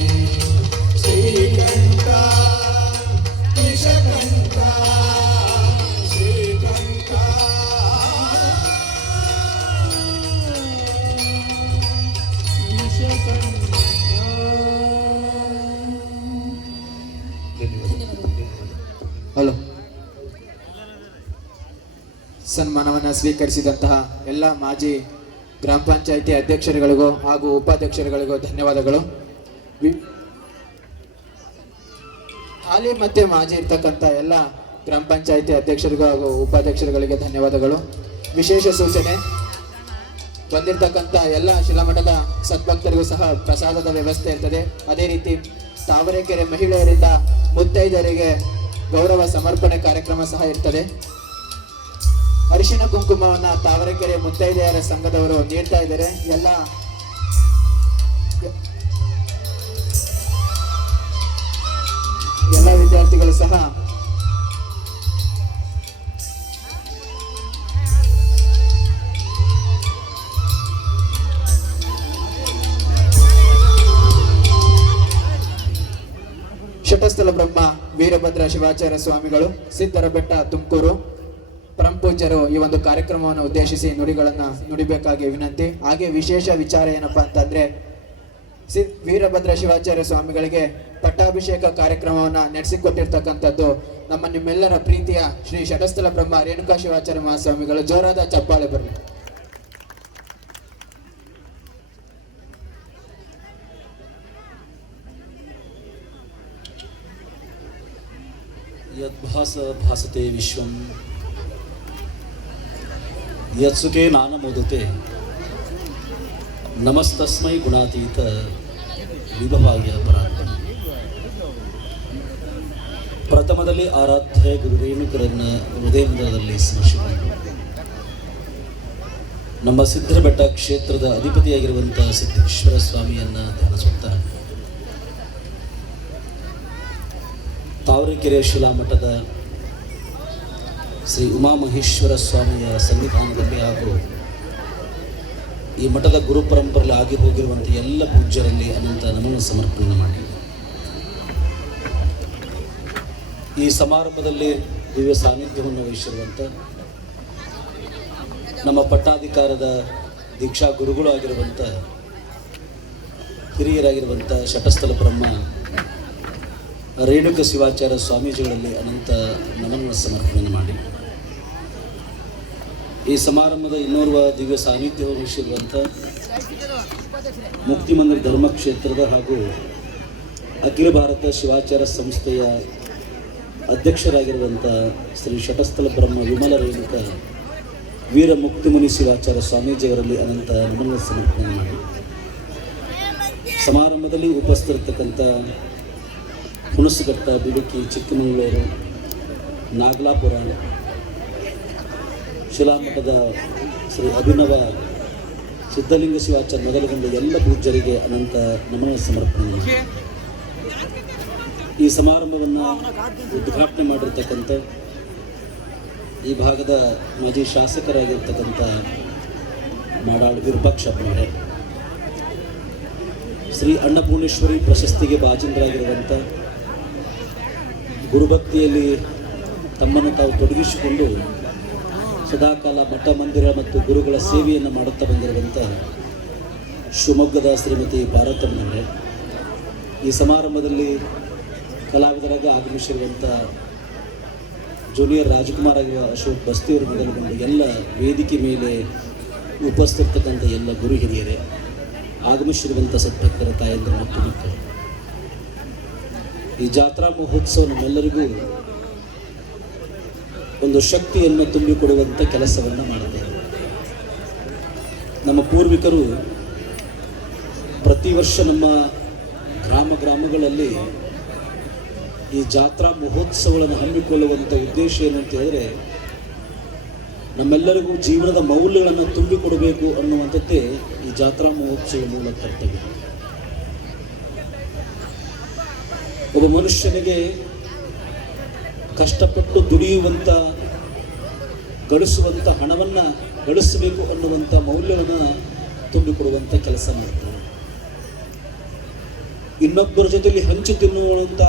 ಶ್ರೀಕಂಠ ವಿಷಕಂಠ, ಶ್ರೀಕಂಠ ಹಲೋ. ಸನ್ಮಾನವನ್ನು ಸ್ವೀಕರಿಸಿದಂತಹ ಎಲ್ಲ ಮಾಜಿ ಗ್ರಾಮ ಪಂಚಾಯಿತಿ ಅಧ್ಯಕ್ಷರುಗಳಿಗೂ ಹಾಗೂ ಉಪಾಧ್ಯಕ್ಷರುಗಳಿಗೂ ಧನ್ಯವಾದಗಳು. ಹಾಲಿ ಮತ್ತೆ ಮಾಜಿ ಇರ್ತಕ್ಕಂಥ ಎಲ್ಲ ಗ್ರಾಮ ಪಂಚಾಯಿತಿ ಅಧ್ಯಕ್ಷರಿಗೂ ಹಾಗೂ ಉಪಾಧ್ಯಕ್ಷರುಗಳಿಗೆ ಧನ್ಯವಾದಗಳು. ವಿಶೇಷ ಸೂಚನೆ, ಬಂದಿರತಕ್ಕಂಥ ಎಲ್ಲ ಶಿಲಾಮಠದ ಸದ್ಭಕ್ತರಿಗೂ ಸಹ ಪ್ರಸಾದದ ವ್ಯವಸ್ಥೆ ಇರ್ತದೆ. ಅದೇ ರೀತಿ ತಾವರೆಕೆರೆ ಮಹಿಳೆಯರಿಂದ ಮುತ್ತೈದರಿಗೆ ಗೌರವ ಸಮರ್ಪಣೆ ಕಾರ್ಯಕ್ರಮ ಸಹ ಇರ್ತದೆ. ಅರಿಶಿನ ಕುಂಕುಮವನ್ನು ತಾವರೆಕೆರೆ ಮುತ್ತೈದೆಯರ ಸಂಘದವರು ನೀಡ್ತಾ ಇದ್ದಾರೆ. ಎಲ್ಲ ವಿದ್ಯಾರ್ಥಿಗಳು ಸಹ ಶಟಸ್ಥಲ ಬ್ರಹ್ಮ ವೀರಭದ್ರ ಶಿವಾಚಾರ್ಯ ಸ್ವಾಮಿಗಳು, ಸಿದ್ದರ ಬೆಟ್ಟ, ತುಮಕೂರು ಪರಮಪೂಜ್ಯರು ಈ ಒಂದು ಕಾರ್ಯಕ್ರಮವನ್ನು ಉದ್ದೇಶಿಸಿ ನುಡಿಗಳನ್ನು ನುಡಿಬೇಕಾಗಿ ವಿನಂತಿ. ಹಾಗೆ ವಿಶೇಷ ವಿಚಾರ ಏನಪ್ಪಾ ಅಂತಂದ್ರೆ, ವೀರಭದ್ರ ಶಿವಾಚಾರ್ಯ ಸ್ವಾಮಿಗಳಿಗೆ ಪಟ್ಟಾಭಿಷೇಕ ಕಾರ್ಯಕ್ರಮವನ್ನು ನಡೆಸಿಕೊಟ್ಟಿರ್ತಕ್ಕಂಥದ್ದು ನಮ್ಮ ನಿಮ್ಮೆಲ್ಲರ ಪ್ರೀತಿಯ ಶ್ರೀ ಶಟಸ್ಥಲ ಬ್ರಹ್ಮ ರೇಣುಕಾ ಶಿವಾಚಾರ್ಯ ಮಹಾಸ್ವಾಮಿಗಳು. ಜೋರಾದ ಚಪ್ಪಾಳೆ ಬರಲಿ. ಯದ್ಭಾಸ ಭಾಸತೆ ವಿಶ್ವಂ ಯತ್ಸುಖೇ ನಾನಮೋದತೆ ನಮಸ್ತಸ್ಮೈ ಗುಣಾತೀತ ವಿಭಾಗ್ಯ ಪರಾತ್ಮ. ಪ್ರಥಮದಲ್ಲಿ ಆರಾಧ್ಯ ಗುರು ರೇಣುಕರನ್ನು ಹೃದಯದಲ್ಲಿ ಸ್ಮರಿಸಿಕೊಂಡು ನಮ್ಮ ಸಿದ್ದರಬೆಟ್ಟ ಕ್ಷೇತ್ರದ ಅಧಿಪತಿಯಾಗಿರುವಂಥ ಸಿದ್ದೇಶ್ವರ ಸ್ವಾಮಿಯನ್ನು ಧ್ಯಾನಿಸುತ್ತಾ ತಾವರೆಕೆರೆ ಶಿಲಾಮಠದ ಶ್ರೀ ಉಮಾಮಹೇಶ್ವರ ಸ್ವಾಮಿಯ ಸನ್ನಿಧಾನದಲ್ಲಿ ಹಾಗೂ ಈ ಮಠದ ಗುರು ಪರಂಪರೆಯಲ್ಲಿ ಆಗಿ ಹೋಗಿರುವಂಥ ಎಲ್ಲ ಪೂಜ್ಯರಲ್ಲಿ ಅನಂತ ನಮನ ಸಮರ್ಪಣೆ ಮಾಡಿ ಈ ಸಮಾರಂಭದಲ್ಲಿ ದಿವ್ಯ ಸಾನ್ನಿಧ್ಯವನ್ನು ವಹಿಸಿರುವಂಥ ನಮ್ಮ ಪಟ್ಟಾಧಿಕಾರದ ದೀಕ್ಷಾ ಗುರುಗಳು ಆಗಿರುವಂಥ ಹಿರಿಯರಾಗಿರುವಂಥ ಶಟಸ್ಥಲ ಬ್ರಹ್ಮ ರೇಣುಕ ಶಿವಾಚಾರ್ಯ ಸ್ವಾಮೀಜಿಗಳಲ್ಲಿ ಅನಂತ ನಮನ ಸಮರ್ಪಣೆ ಮಾಡಿ ಈ ಸಮಾರಂಭದ ಇನ್ನೋರ್ವ ದಿವ್ಯ ಸಾನ್ನಿಧ್ಯ ವಹಿಸಿರುವಂಥ ಮುಕ್ತಿ ಮಂದಿರ ಧರ್ಮಕ್ಷೇತ್ರದ ಹಾಗೂ ಅಖಿಲ ಭಾರತ ಶಿವಾಚಾರ ಸಂಸ್ಥೆಯ ಅಧ್ಯಕ್ಷರಾಗಿರುವಂಥ ಶ್ರೀ ಶಟಸ್ಥಲ ಬ್ರಹ್ಮ ವಿಮಲ ರೇಣುಕ ವೀರ ಮುಕ್ತಿಮುನಿ ಶಿವಾಚಾರ ಸ್ವಾಮೀಜಿಯವರಲ್ಲಿ ಅನಂತ ನಮನ ಸಮರ್ಪಣೆ ಮಾಡಿ ಸಮಾರಂಭದಲ್ಲಿ ಉಪಸ್ಥಿತರ್ತಕ್ಕಂಥ ಹುಣಸಘಟ್ಟ, ಬಿಡುಕಿ, ಚಿಕ್ಕಮಗಳೂರು, ನಾಗಲಾಪುರ, ಶಿಲಾಮಠದ ಶ್ರೀ ಅಭಿನವ ಸಿದ್ಧಲಿಂಗ ಶಿವಾಚಾರ ಮೊದಲುಗೊಂಡ ಎಲ್ಲ ಪೂಜ್ಯರಿಗೆ ಅನಂತ ನಮನ ಸಮರ್ಪಣೆ. ಈ ಸಮಾರಂಭವನ್ನು ಉದ್ಘಾಟನೆ ಮಾಡಿರ್ತಕ್ಕಂಥ ಈ ಭಾಗದ ಮಾಜಿ ಶಾಸಕರಾಗಿರ್ತಕ್ಕಂಥ ಮಾಡಾಳ್ ವಿರೂಪಾಕ್ಷಪ್ಪನವರೇ, ಶ್ರೀ ಅನ್ನಪೂರ್ಣೇಶ್ವರಿ ಪ್ರಶಸ್ತಿಗೆ ಭಾಜನರಾಗಿರುವಂಥ, ಗುರುಭಕ್ತಿಯಲ್ಲಿ ತಮ್ಮನ್ನು ತಾವು ತೊಡಗಿಸಿಕೊಂಡು ಸದಾಕಾಲ ಮಠ ಮಂದಿರ ಮತ್ತು ಗುರುಗಳ ಸೇವೆಯನ್ನು ಮಾಡುತ್ತಾ ಬಂದಿರುವಂಥ ಶಿವಮೊಗ್ಗದ ಶ್ರೀಮತಿ ಪಾರ್ವತಮ್ಮನವರೇ, ಈ ಸಮಾರಂಭದಲ್ಲಿ ಕಲಾವಿದರಾಗಿ ಆಗಮಿಸಿರುವಂಥ ಜೂನಿಯರ್ ರಾಜ್ಕುಮಾರ್ ಆಗಿರುವ ಅಶೋಕ್ ಬಸ್ತಿಯವರು ಮೊದಲುಗೊಂಡು ಎಲ್ಲ ವೇದಿಕೆ ಮೇಲೆ ಉಪಸ್ಥಿತಕ್ಕಂಥ ಎಲ್ಲ ಗುರು ಹಿರಿಯರೇ, ಆಗಮಿಸಿರುವಂಥ ಸದ್ಭಕ್ತರ ತಾಯಂದಿರ ಮತ್ತು ಮಕ್ಕಳು, ಈ ಜಾತ್ರಾ ಮಹೋತ್ಸವ ನಮ್ಮೆಲ್ಲರಿಗೂ ಒಂದು ಶಕ್ತಿಯನ್ನು ತುಂಬಿಕೊಡುವಂಥ ಕೆಲಸವನ್ನು ಮಾಡುತ್ತಾರೆ. ನಮ್ಮ ಪೂರ್ವಿಕರು ಪ್ರತಿ ವರ್ಷ ನಮ್ಮ ಗ್ರಾಮಗಳಲ್ಲಿ ಈ ಜಾತ್ರಾ ಮಹೋತ್ಸವಗಳನ್ನು ಹಮ್ಮಿಕೊಳ್ಳುವಂಥ ಉದ್ದೇಶ ಏನು ಅಂತ ಹೇಳಿದ್ರೆ, ನಮ್ಮೆಲ್ಲರಿಗೂ ಜೀವನದ ಮೌಲ್ಯಗಳನ್ನು ತುಂಬಿಕೊಡಬೇಕು ಅನ್ನುವಂಥದ್ದೇ ಈ ಜಾತ್ರಾ ಮಹೋತ್ಸವ ಮೂಲ ಕರ್ತವ್ಯ. ಒಬ್ಬ ಮನುಷ್ಯನಿಗೆ ಕಷ್ಟಪಟ್ಟು ದುಡಿಯುವಂಥ, ಗಳಿಸುವಂಥ ಹಣವನ್ನು ಗಳಿಸಬೇಕು ಅನ್ನುವಂಥ ಮೌಲ್ಯವನ್ನು ತುಂಬಿಕೊಡುವಂಥ ಕೆಲಸ ಮಾಡ್ತಾರೆ. ಇನ್ನೊಬ್ಬರ ಜೊತೆಯಲ್ಲಿ ಹಂಚಿ ತಿನ್ನುವಂಥ,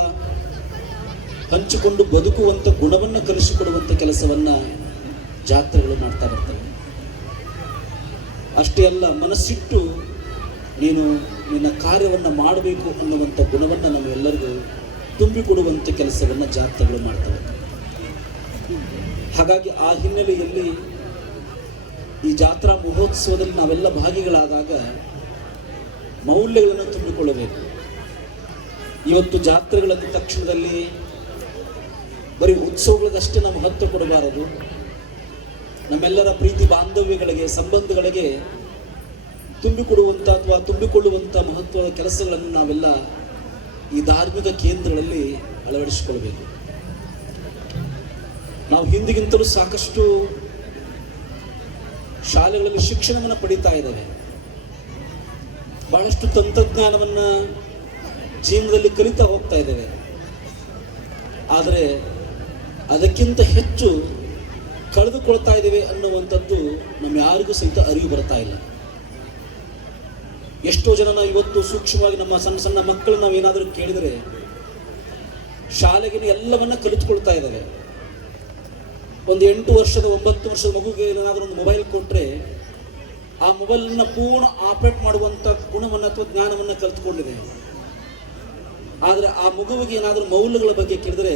ಹಂಚಿಕೊಂಡು ಬದುಕುವಂಥ ಗುಣವನ್ನು ಕಲಿಸಿಕೊಡುವಂಥ ಕೆಲಸವನ್ನು ಜಾತ್ರೆಗಳು ಮಾಡ್ತಾ ಬರ್ತವೆ. ಅಷ್ಟೇ ಅಲ್ಲ, ಮನಸ್ಸಿಟ್ಟು ನೀನು ನಿನ್ನ ಕಾರ್ಯವನ್ನು ಮಾಡಬೇಕು ಅನ್ನುವಂಥ ಗುಣವನ್ನು ನಮ್ಮೆಲ್ಲರಿಗೂ ತುಂಬಿಕೊಡುವಂಥ ಕೆಲಸವನ್ನು ಜಾತ್ರೆಗಳು ಮಾಡ್ತವೆ. ಹಾಗಾಗಿ ಆ ಹಿನ್ನೆಲೆಯಲ್ಲಿ ಈ ಜಾತ್ರಾ ಮಹೋತ್ಸವದಲ್ಲಿ ನಾವೆಲ್ಲ ಭಾಗಿಗಳಾದಾಗ ಮೌಲ್ಯಗಳನ್ನು ತುಂಬಿಕೊಳ್ಳಬೇಕು. ಇವತ್ತು ಜಾತ್ರೆಗಳಂದ ತಕ್ಷಣದಲ್ಲಿ ಬರೀ ಉತ್ಸವಗಳಿಗಷ್ಟೇ ನಾವು ಮಹತ್ವ ಕೊಡಬಾರದು. ನಮ್ಮೆಲ್ಲರ ಪ್ರೀತಿ ಬಾಂಧವ್ಯಗಳಿಗೆ, ಸಂಬಂಧಗಳಿಗೆ ತುಂಬಿಕೊಡುವಂಥ ಅಥವಾ ತುಂಬಿಕೊಳ್ಳುವಂಥ ಮಹತ್ವದ ಕೆಲಸಗಳನ್ನು ನಾವೆಲ್ಲ ಈ ಧಾರ್ಮಿಕ ಕೇಂದ್ರಗಳಲ್ಲಿ ಅಳವಡಿಸಿಕೊಳ್ಬೇಕು. ನಾವು ಹಿಂದಿಗಿಂತಲೂ ಸಾಕಷ್ಟು ಶಾಲೆಗಳಲ್ಲಿ ಶಿಕ್ಷಣವನ್ನು ಪಡೀತಾ ಇದ್ದೇವೆ. ಬಹಳಷ್ಟು ತಂತ್ರಜ್ಞಾನವನ್ನು ಜೀವನದಲ್ಲಿ ಕಲಿತಾ ಹೋಗ್ತಾ ಇದ್ದೇವೆ. ಆದರೆ ಅದಕ್ಕಿಂತ ಹೆಚ್ಚು ಕಳೆದುಕೊಳ್ತಾ ಇದ್ದೇವೆ ಅನ್ನುವಂಥದ್ದು ನಮ್ಮ ಯಾರಿಗೂ ಸಹಿತ ಅರಿವು ಬರ್ತಾ ಇಲ್ಲ. ಎಷ್ಟೋ ಜನ ಇವತ್ತು ಸೂಕ್ಷ್ಮವಾಗಿ ನಮ್ಮ ಸಣ್ಣ ಸಣ್ಣ ಮಕ್ಕಳು ನಾವೇನಾದರೂ ಕೇಳಿದರೆ ಶಾಲೆಗೆ ಎಲ್ಲವನ್ನ ಕಲಿತುಕೊಳ್ತಾ ಇದ್ದಾವೆ. ಒಂದು 8 ವರ್ಷದ 9 ವರ್ಷದ ಮಗುಗೆ ಏನಾದರೂ ಒಂದು ಮೊಬೈಲ್ ಕೊಟ್ಟರೆ ಆ ಮೊಬೈಲನ್ನು ಪೂರ್ಣ ಆಪರೇಟ್ ಮಾಡುವಂಥ ಗುಣವನ್ನು ಅಥವಾ ಜ್ಞಾನವನ್ನು ಕಲಿತುಕೊಂಡಿದೆ. ಆದರೆ ಆ ಮಗುವಿಗೆ ಏನಾದರೂ ಮೌಲ್ಯಗಳ ಬಗ್ಗೆ ಕೇಳಿದರೆ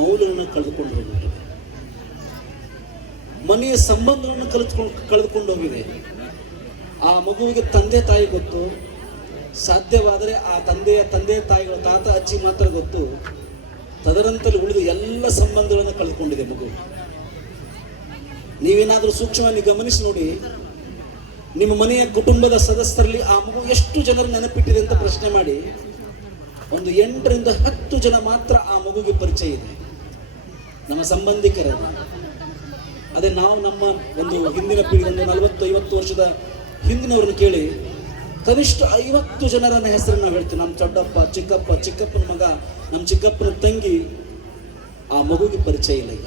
ಮೌಲ್ಯಗಳನ್ನು ಕಳೆದುಕೊಂಡು ಹೋಗಿದೆ. ಮನೆಯ ಸಂಬಂಧಗಳನ್ನು ಕಳೆದುಕೊಂಡು ಹೋಗಿದೆ. ಆ ಮಗುವಿಗೆ ತಂದೆ ತಾಯಿ ಗೊತ್ತು, ಸಾಧ್ಯವಾದರೆ ಆ ತಂದೆ ತಾಯಿಗಳು, ತಾತ ಅಜ್ಜಿ ಮಾತ್ರ ಗೊತ್ತು. ತದನಂತರ ಉಳಿದು ಎಲ್ಲ ಸಂಬಂಧಗಳನ್ನು ಕಳೆದುಕೊಂಡಿದೆ ಮಗು. ನೀವೇನಾದರೂ ಸೂಕ್ಷ್ಮವಾಗಿ ಗಮನಿಸಿ ನೋಡಿ, ನಿಮ್ಮ ಮನೆಯ ಕುಟುಂಬದ ಸದಸ್ಯರಲ್ಲಿ ಆ ಮಗು ಎಷ್ಟು ಜನರು ನೆನಪಿಟ್ಟಿದೆ ಅಂತ ಪ್ರಶ್ನೆ ಮಾಡಿ. ಒಂದು 8 ರಿಂದ 10 ಜನ ಮಾತ್ರ ಆ ಮಗುಗೆ ಪರಿಚಯ ಇದೆ, ನಮ್ಮ ಸಂಬಂಧಿಕರಲ್ಲಿ. ಅದೇ ನಾವು ನಮ್ಮ ಒಂದು ಹಿಂದಿನ ಪೀಳಿಗೆ, ಒಂದು 40-50 ವರ್ಷದ ಹಿಂದಿನವ್ರನ್ನ ಕೇಳಿ ಕನಿಷ್ಠ 50 ಜನರನ್ನ ಹೆಸರನ್ನು ನಾವು ಹೇಳ್ತೀವಿ. ನಮ್ಮ ದೊಡ್ಡಪ್ಪ, ಚಿಕ್ಕಪ್ಪ, ಚಿಕ್ಕಪ್ಪನ ಮಗ, ನಮ್ಮ ಚಿಕ್ಕಪ್ಪನ ತಂಗಿ. ಆ ಮಗುಗೆ ಪರಿಚಯ ಇಲ್ಲ. ಈಗ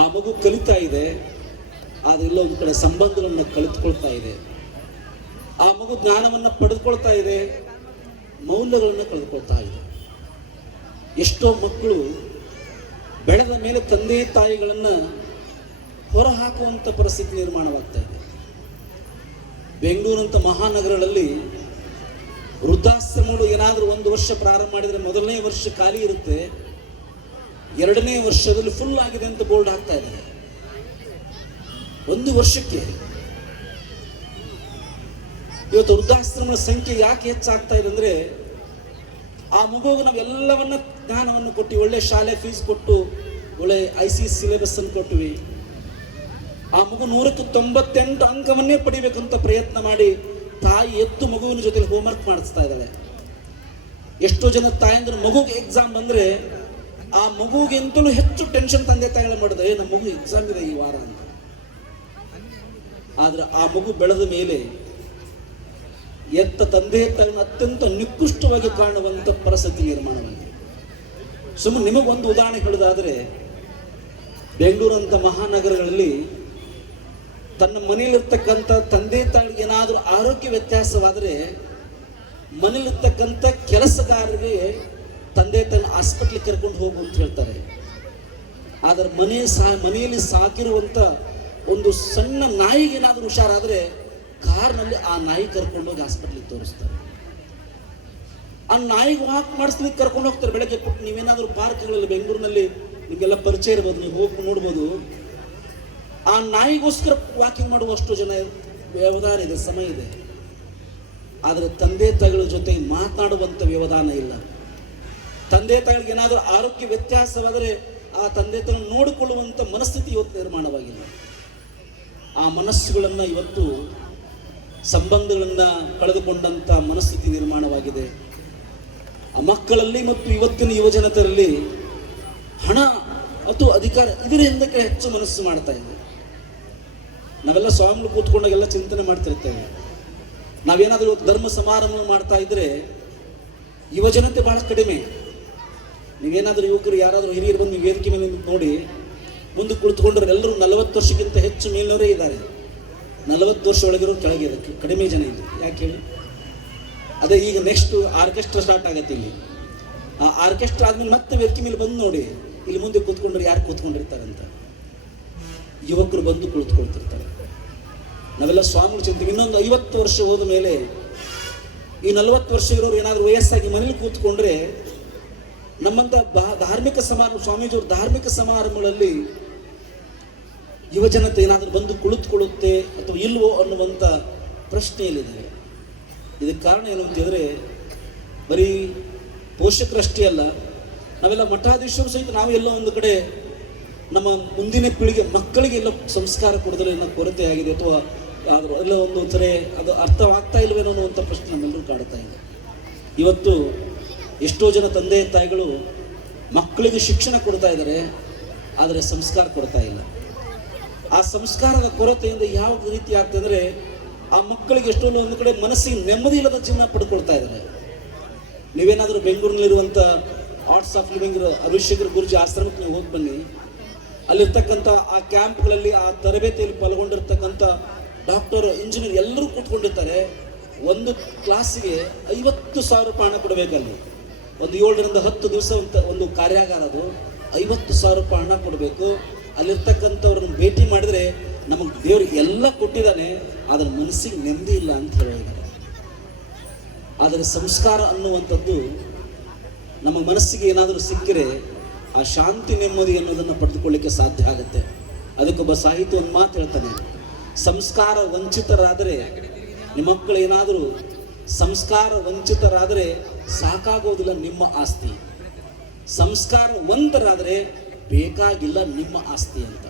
ಆ ಮಗು ಕಲಿತಾ ಇದೆ, ಆದರೆ ಎಲ್ಲ ಒಂದು ಕಡೆ ಸಂಬಂಧಗಳನ್ನ ಕಲಿತುಕೊಳ್ತಾ ಇದೆ. ಆ ಮಗು ಜ್ಞಾನವನ್ನು ಪಡೆದುಕೊಳ್ತಾ ಇದೆ, ಮೌಲ್ಯಗಳನ್ನು ಕಳೆದುಕೊಳ್ತಾ ಇದೆ. ಎಷ್ಟೋ ಮಕ್ಕಳು ಬೆಳೆದ ಮೇಲೆ ತಂದೆ ತಾಯಿಗಳನ್ನು ಹೊರಹಾಕುವಂಥ ಪರಿಸ್ಥಿತಿ ನಿರ್ಮಾಣವಾಗ್ತಾ ಇದೆ. ಬೆಂಗಳೂರಂಥ ಮಹಾನಗರಗಳಲ್ಲಿ ವೃದ್ಧಾಶ್ರಮಗಳು ಏನಾದರೂ 1 ವರ್ಷ ಪ್ರಾರಂಭ ಮಾಡಿದರೆ ಮೊದಲನೇ ವರ್ಷ ಖಾಲಿ ಇರುತ್ತೆ, 2ನೇ ವರ್ಷದಲ್ಲಿ ಫುಲ್ ಆಗಿದೆ ಅಂತ ಬೋರ್ಡ್ ಹಾಕ್ತಾ ಇದ್ದಾರೆ. ಒಂದು ವರ್ಷಕ್ಕೆ. ಇವತ್ತು ವೃದ್ಧಾಶ್ರಮದ ಸಂಖ್ಯೆ ಯಾಕೆ ಹೆಚ್ಚಾಗ್ತಾ ಇದೆ ಅಂದರೆ, ಆ ಮಗುವಿಗೆ ನಾವು ಎಲ್ಲವನ್ನ ಜ್ಞಾನವನ್ನು ಕೊಟ್ಟು, ಒಳ್ಳೆ ಶಾಲೆ ಫೀಸ್ ಕೊಟ್ಟು, ಒಳ್ಳೆ ICS ಸಿಲೆಬಸ್ ಅನ್ನು ಕೊಟ್ಟಿವಿ. ಆ ಮಗು 100ಕ್ಕೆ 98 ಅಂಕವನ್ನೇ ಪಡಿಬೇಕಂತ ಪ್ರಯತ್ನ ಮಾಡಿ ತಾಯಿ ಎತ್ತು ಮಗುವಿನ ಜೊತೆಲಿ ಹೋಮ್ವರ್ಕ್ ಮಾಡಿಸ್ತಾ ಇದ್ದಾಳೆ. ಎಷ್ಟೋ ಜನ ತಾಯಂದ್ರೆ ಮಗುಗೆ ಎಕ್ಸಾಮ್ ಬಂದ್ರೆ ಆ ಮಗುಗಿಂತಲೂ ಹೆಚ್ಚು ಟೆನ್ಷನ್ ತಂದೆ ತಾಯಿಗಳ ಮಾಡಿದ್ರೆ, ನಮ್ಮ ಮಗು ಎಕ್ಸಾಮ್ ಇದೆ ಈ ವಾರ ಅಂತ. ಆದ್ರೆ ಆ ಮಗು ಬೆಳೆದ ಮೇಲೆ ಎತ್ತ ತಂದೆ ತಾಯಿನ ಅತ್ಯಂತ ನಿಕೃಷ್ಟವಾಗಿ ಕಾಣುವಂತ ಪರಿಸ್ಥಿತಿ ನಿರ್ಮಾಣವಾಗಿದೆ. ಸುಮ್ಮನೆ ನಿಮಗೊಂದು ಉದಾಹರಣೆ ಹೇಳೋದಾದ್ರೆ, ಬೆಂಗಳೂರು ಅಂತ ಮಹಾನಗರಗಳಲ್ಲಿ ತನ್ನ ಮನೆಯಲ್ಲಿರ್ತಕ್ಕಂಥ ತಂದೆ ತಾಯಿಗೆ ಏನಾದರೂ ಆರೋಗ್ಯ ವ್ಯತ್ಯಾಸವಾದರೆ ಮನೇಲಿರ್ತಕ್ಕಂಥ ಕೆಲಸಗಾರರಿಗೆ ತಂದೆ ತಾಯಿನ ಹಾಸ್ಪಿಟ್ಲಿಗೆ ಕರ್ಕೊಂಡು ಹೋಗು ಅಂತ ಹೇಳ್ತಾರೆ. ಆದರೆ ಮನೆಯಲ್ಲಿ ಸಾಕಿರುವಂಥ ಒಂದು ಸಣ್ಣ ನಾಯಿಗೆ ಏನಾದರೂ ಹುಷಾರಾದರೆ ಕಾರ್ನಲ್ಲಿ ಆ ನಾಯಿ ಕರ್ಕೊಂಡೋಗಿ ಹಾಸ್ಪಿಟ್ಲಿಗೆ ತೋರಿಸ್ತಾರೆ. ಆ ನಾಯಿಗೆ ವಾಕ್ ಮಾಡಿಸ್ಲಿಕ್ಕೆ ಕರ್ಕೊಂಡು ಹೋಗ್ತಾರೆ ಬೆಳಗ್ಗೆ ಕೊಟ್ಟು. ನೀವೇನಾದರೂ ಪಾರ್ಕ್ಗಳಲ್ಲಿ ಬೆಂಗಳೂರಿನಲ್ಲಿ ನಿಮಗೆಲ್ಲ ಪರಿಚಯ ಇರ್ಬೋದು, ನೀವು ಹೋಗಿ ನೋಡ್ಬೋದು. ಆ ನಾಯಿಗೋಸ್ಕರ ವಾಕಿಂಗ್ ಮಾಡುವಷ್ಟು ಜನ ವ್ಯವಧಾನ ಇದೆ, ಸಮಯ ಇದೆ. ಆದರೆ ತಂದೆ ತಾಯಿಗಳ ಜೊತೆ ಮಾತನಾಡುವಂಥ ವ್ಯವಧಾನ ಇಲ್ಲ. ತಂದೆ ತಾಯಿಗಳಿಗೆ ಏನಾದರೂ ಆರೋಗ್ಯ ವ್ಯತ್ಯಾಸವಾದರೆ ಆ ತಂದೆ ತಾಯಿ ನೋಡಿಕೊಳ್ಳುವಂಥ ಮನಸ್ಥಿತಿ ಇವತ್ತು ನಿರ್ಮಾಣವಾಗಿಲ್ಲ. ಆ ಮನಸ್ಸುಗಳನ್ನು ಇವತ್ತು ಸಂಬಂಧಗಳನ್ನು ಕಳೆದುಕೊಂಡಂಥ ಮನಸ್ಥಿತಿ ನಿರ್ಮಾಣವಾಗಿದೆ. ಆ ಮಕ್ಕಳಲ್ಲಿ ಮತ್ತು ಇವತ್ತಿನ ಯುವಜನತೆಯಲ್ಲಿ ಹಣ ಅಥವಾ ಅಧಿಕಾರ ಇದರ ಹಿಂದಕ್ಕೆ ಹೆಚ್ಚು ಮನಸ್ಸು ಮಾಡ್ತಾ ಇದೆ. ನಾವೆಲ್ಲ ಸ್ವಾಮಿಗಳು ಕೂತ್ಕೊಂಡಾಗೆಲ್ಲ ಚಿಂತನೆ ಮಾಡ್ತಿರ್ತೇವೆ. ನಾವೇನಾದರೂ ಧರ್ಮ ಸಮಾರಂಭ ಮಾಡ್ತಾ ಇದ್ರೆ ಯುವಜನತೆ ಬಹಳ ಕಡಿಮೆ. ನೀವೇನಾದರೂ ಯುವಕರು ಯಾರಾದರೂ ಹಿರಿಯರು ಬಂದು ವೇದಿಕೆ ಮೇಲೆ ನೋಡಿ ಮುಂದೆ ಕುಳಿತುಕೊಂಡ್ರೆ ಎಲ್ಲರೂ 40 ವರ್ಷಕ್ಕಿಂತ ಹೆಚ್ಚು ಮೇಲಿನವರೇ ಇದ್ದಾರೆ. 40 ವರ್ಷ ಒಳಗಿರೋ ಕೆಳಗೆ ಕಡಿಮೆ ಜನ ಇದೆ. ಯಾಕೆ ಹೇಳಿ? ಅದೇ ಈಗ ನೆಕ್ಸ್ಟ್ ಆರ್ಕೆಸ್ಟ್ರಾ ಸ್ಟಾರ್ಟ್ ಆಗತ್ತೆ. ಇಲ್ಲಿ ಆ ಆರ್ಕೆಸ್ಟ್ರಾ ಆದ್ಮೇಲೆ ಮತ್ತೆ ವೇದಿಕೆ ಮೇಲೆ ಬಂದು ನೋಡಿ, ಇಲ್ಲಿ ಮುಂದೆ ಕೂತ್ಕೊಂಡ್ರೆ ಯಾರು ಕೂತ್ಕೊಂಡಿರ್ತಾರಂತ ಯುವಕರು ಬಂದು ಕುಳಿತುಕೊಳ್ತಿರ್ತಾರೆ. ನಾವೆಲ್ಲ ಸ್ವಾಮಿಗಳು ಚಿಂತೀವಿ, ಇನ್ನೊಂದು 50 ವರ್ಷ ಹೋದ ಮೇಲೆ ಈ 40 ವರ್ಷ ಇರೋರು ಏನಾದರೂ ವಯಸ್ಸಾಗಿ ಮನೇಲಿ ಕೂತ್ಕೊಂಡ್ರೆ ನಮ್ಮಂಥ ಧಾರ್ಮಿಕ ಸಮಾರಂಭ, ಸ್ವಾಮೀಜಿಯವರು ಧಾರ್ಮಿಕ ಸಮಾರಂಭಗಳಲ್ಲಿ ಯುವಜನತೆ ಏನಾದರೂ ಬಂದು ಕುಳಿತುಕೊಳ್ಳುತ್ತೆ ಅಥವಾ ಇಲ್ವೋ ಅನ್ನುವಂಥ ಪ್ರಶ್ನೆಯಲ್ಲಿದೆ. ಇದಕ್ಕೆ ಕಾರಣ ಏನು ಅಂತಂದರೆ, ಬರೀ ಪೋಷಕರಷ್ಟೇ ಅಲ್ಲ, ನಾವೆಲ್ಲ ಮಠಾಧೀಶರು ಸಹಿತ ನಾವೆಲ್ಲ ಒಂದು ಕಡೆ ನಮ್ಮ ಮುಂದಿನ ಪೀಳಿಗೆ ಮಕ್ಕಳಿಗೆ ಎಲ್ಲ ಸಂಸ್ಕಾರ ಕೊಡೋದ್ರಲ್ಲಿ ಏನೋ ಕೊರತೆ ಆಗಿದೆ ಅಥವಾ ಎಲ್ಲ ಒಂದು ಸರಿ ಅದು ಅರ್ಥವಾಗ್ತಾ ಇಲ್ವೇನೋ ಅನ್ನುವಂಥ ಪ್ರಶ್ನೆ ನಮ್ಮೆಲ್ಲರೂ ಕಾಡ್ತಾ ಇದೆ. ಇವತ್ತು ಎಷ್ಟೋ ಜನ ತಂದೆ ತಾಯಿಗಳು ಮಕ್ಕಳಿಗೆ ಶಿಕ್ಷಣ ಕೊಡ್ತಾ ಇದ್ದಾರೆ, ಆದರೆ ಸಂಸ್ಕಾರ ಕೊಡ್ತಾ ಇಲ್ಲ. ಆ ಸಂಸ್ಕಾರದ ಕೊರತೆಯಿಂದ ಯಾವ ರೀತಿ ಆಗ್ತದೆ ಅಂದರೆ, ಆ ಮಕ್ಕಳಿಗೆ ಎಷ್ಟೊಂದು ಒಂದು ಕಡೆ ಮನಸ್ಸಿಗೆ ನೆಮ್ಮದಿ ಇಲ್ಲದ ಜೀವನ ಪಡ್ಕೊಳ್ತಾ ಇದ್ದಾರೆ. ನೀವೇನಾದರೂ ಬೆಂಗಳೂರಿನಲ್ಲಿರುವಂಥ ಆರ್ಟ್ಸ್ ಆಫ್ ಲಿವಿಂಗ್ ಅಭಿಷೇಕರ ಗುರುಜಿ ಆಶ್ರಮಕ್ಕೆ ನೀವು ಹೋಗಿ ಬನ್ನಿ. ಅಲ್ಲಿರ್ತಕ್ಕಂಥ ಆ ಕ್ಯಾಂಪ್ಗಳಲ್ಲಿ ಆ ತರಬೇತಿಯಲ್ಲಿ ಪಾಲ್ಗೊಂಡಿರ್ತಕ್ಕಂಥ ಡಾಕ್ಟರ್, ಇಂಜಿನಿಯರ್ ಎಲ್ಲರೂ ಕೂತ್ಕೊಂಡಿರ್ತಾರೆ. ಒಂದು ಕ್ಲಾಸಿಗೆ 50,000 ರೂಪಾಯಿ ಹಣ ಕೊಡಬೇಕಲ್ಲಿ. ಒಂದು 7 ರಿಂದ 10 ದಿವಸ ಒಂದು ಕಾರ್ಯಾಗಾರ, ಅದು 50,000 ರೂಪಾಯಿ ಹಣ ಕೊಡಬೇಕು. ಅಲ್ಲಿರ್ತಕ್ಕಂಥವ್ರನ್ನ ಭೇಟಿ ಮಾಡಿದರೆ ನಮಗೆ ದೇವರು ಎಲ್ಲ ಕೊಟ್ಟಿದ್ದಾನೆ, ಅದರ ಮನಸ್ಸಿಗೆ ನೆಮ್ಮದಿ ಇಲ್ಲ ಅಂತ ಹೇಳಿದ್ದಾರೆ. ಆದರೆ ಸಂಸ್ಕಾರ ಅನ್ನುವಂಥದ್ದು ನಮ್ಮ ಮನಸ್ಸಿಗೆ ಏನಾದರೂ ಸಿಕ್ಕರೆ ಆ ಶಾಂತಿ ನೆಮ್ಮದಿ ಅನ್ನೋದನ್ನು ಪಡೆದುಕೊಳ್ಳಿಕ್ಕೆ ಸಾಧ್ಯ ಆಗುತ್ತೆ. ಅದಕ್ಕೊಬ್ಬ ಸಾಹಿತ್ಯ ಒಂದು ಮಾತು ಹೇಳ್ತಾನೆ, ಸಂಸ್ಕಾರ ವಂಚಿತರಾದರೆ, ನಿಮ್ಮ ಮಕ್ಕಳು ಏನಾದರೂ ಸಂಸ್ಕಾರ ವಂಚಿತರಾದರೆ ಸಾಕಾಗೋದಿಲ್ಲ ನಿಮ್ಮ ಆಸ್ತಿ, ಸಂಸ್ಕಾರವಂತರಾದರೆ ಬೇಕಾಗಿಲ್ಲ ನಿಮ್ಮ ಆಸ್ತಿ ಅಂತ.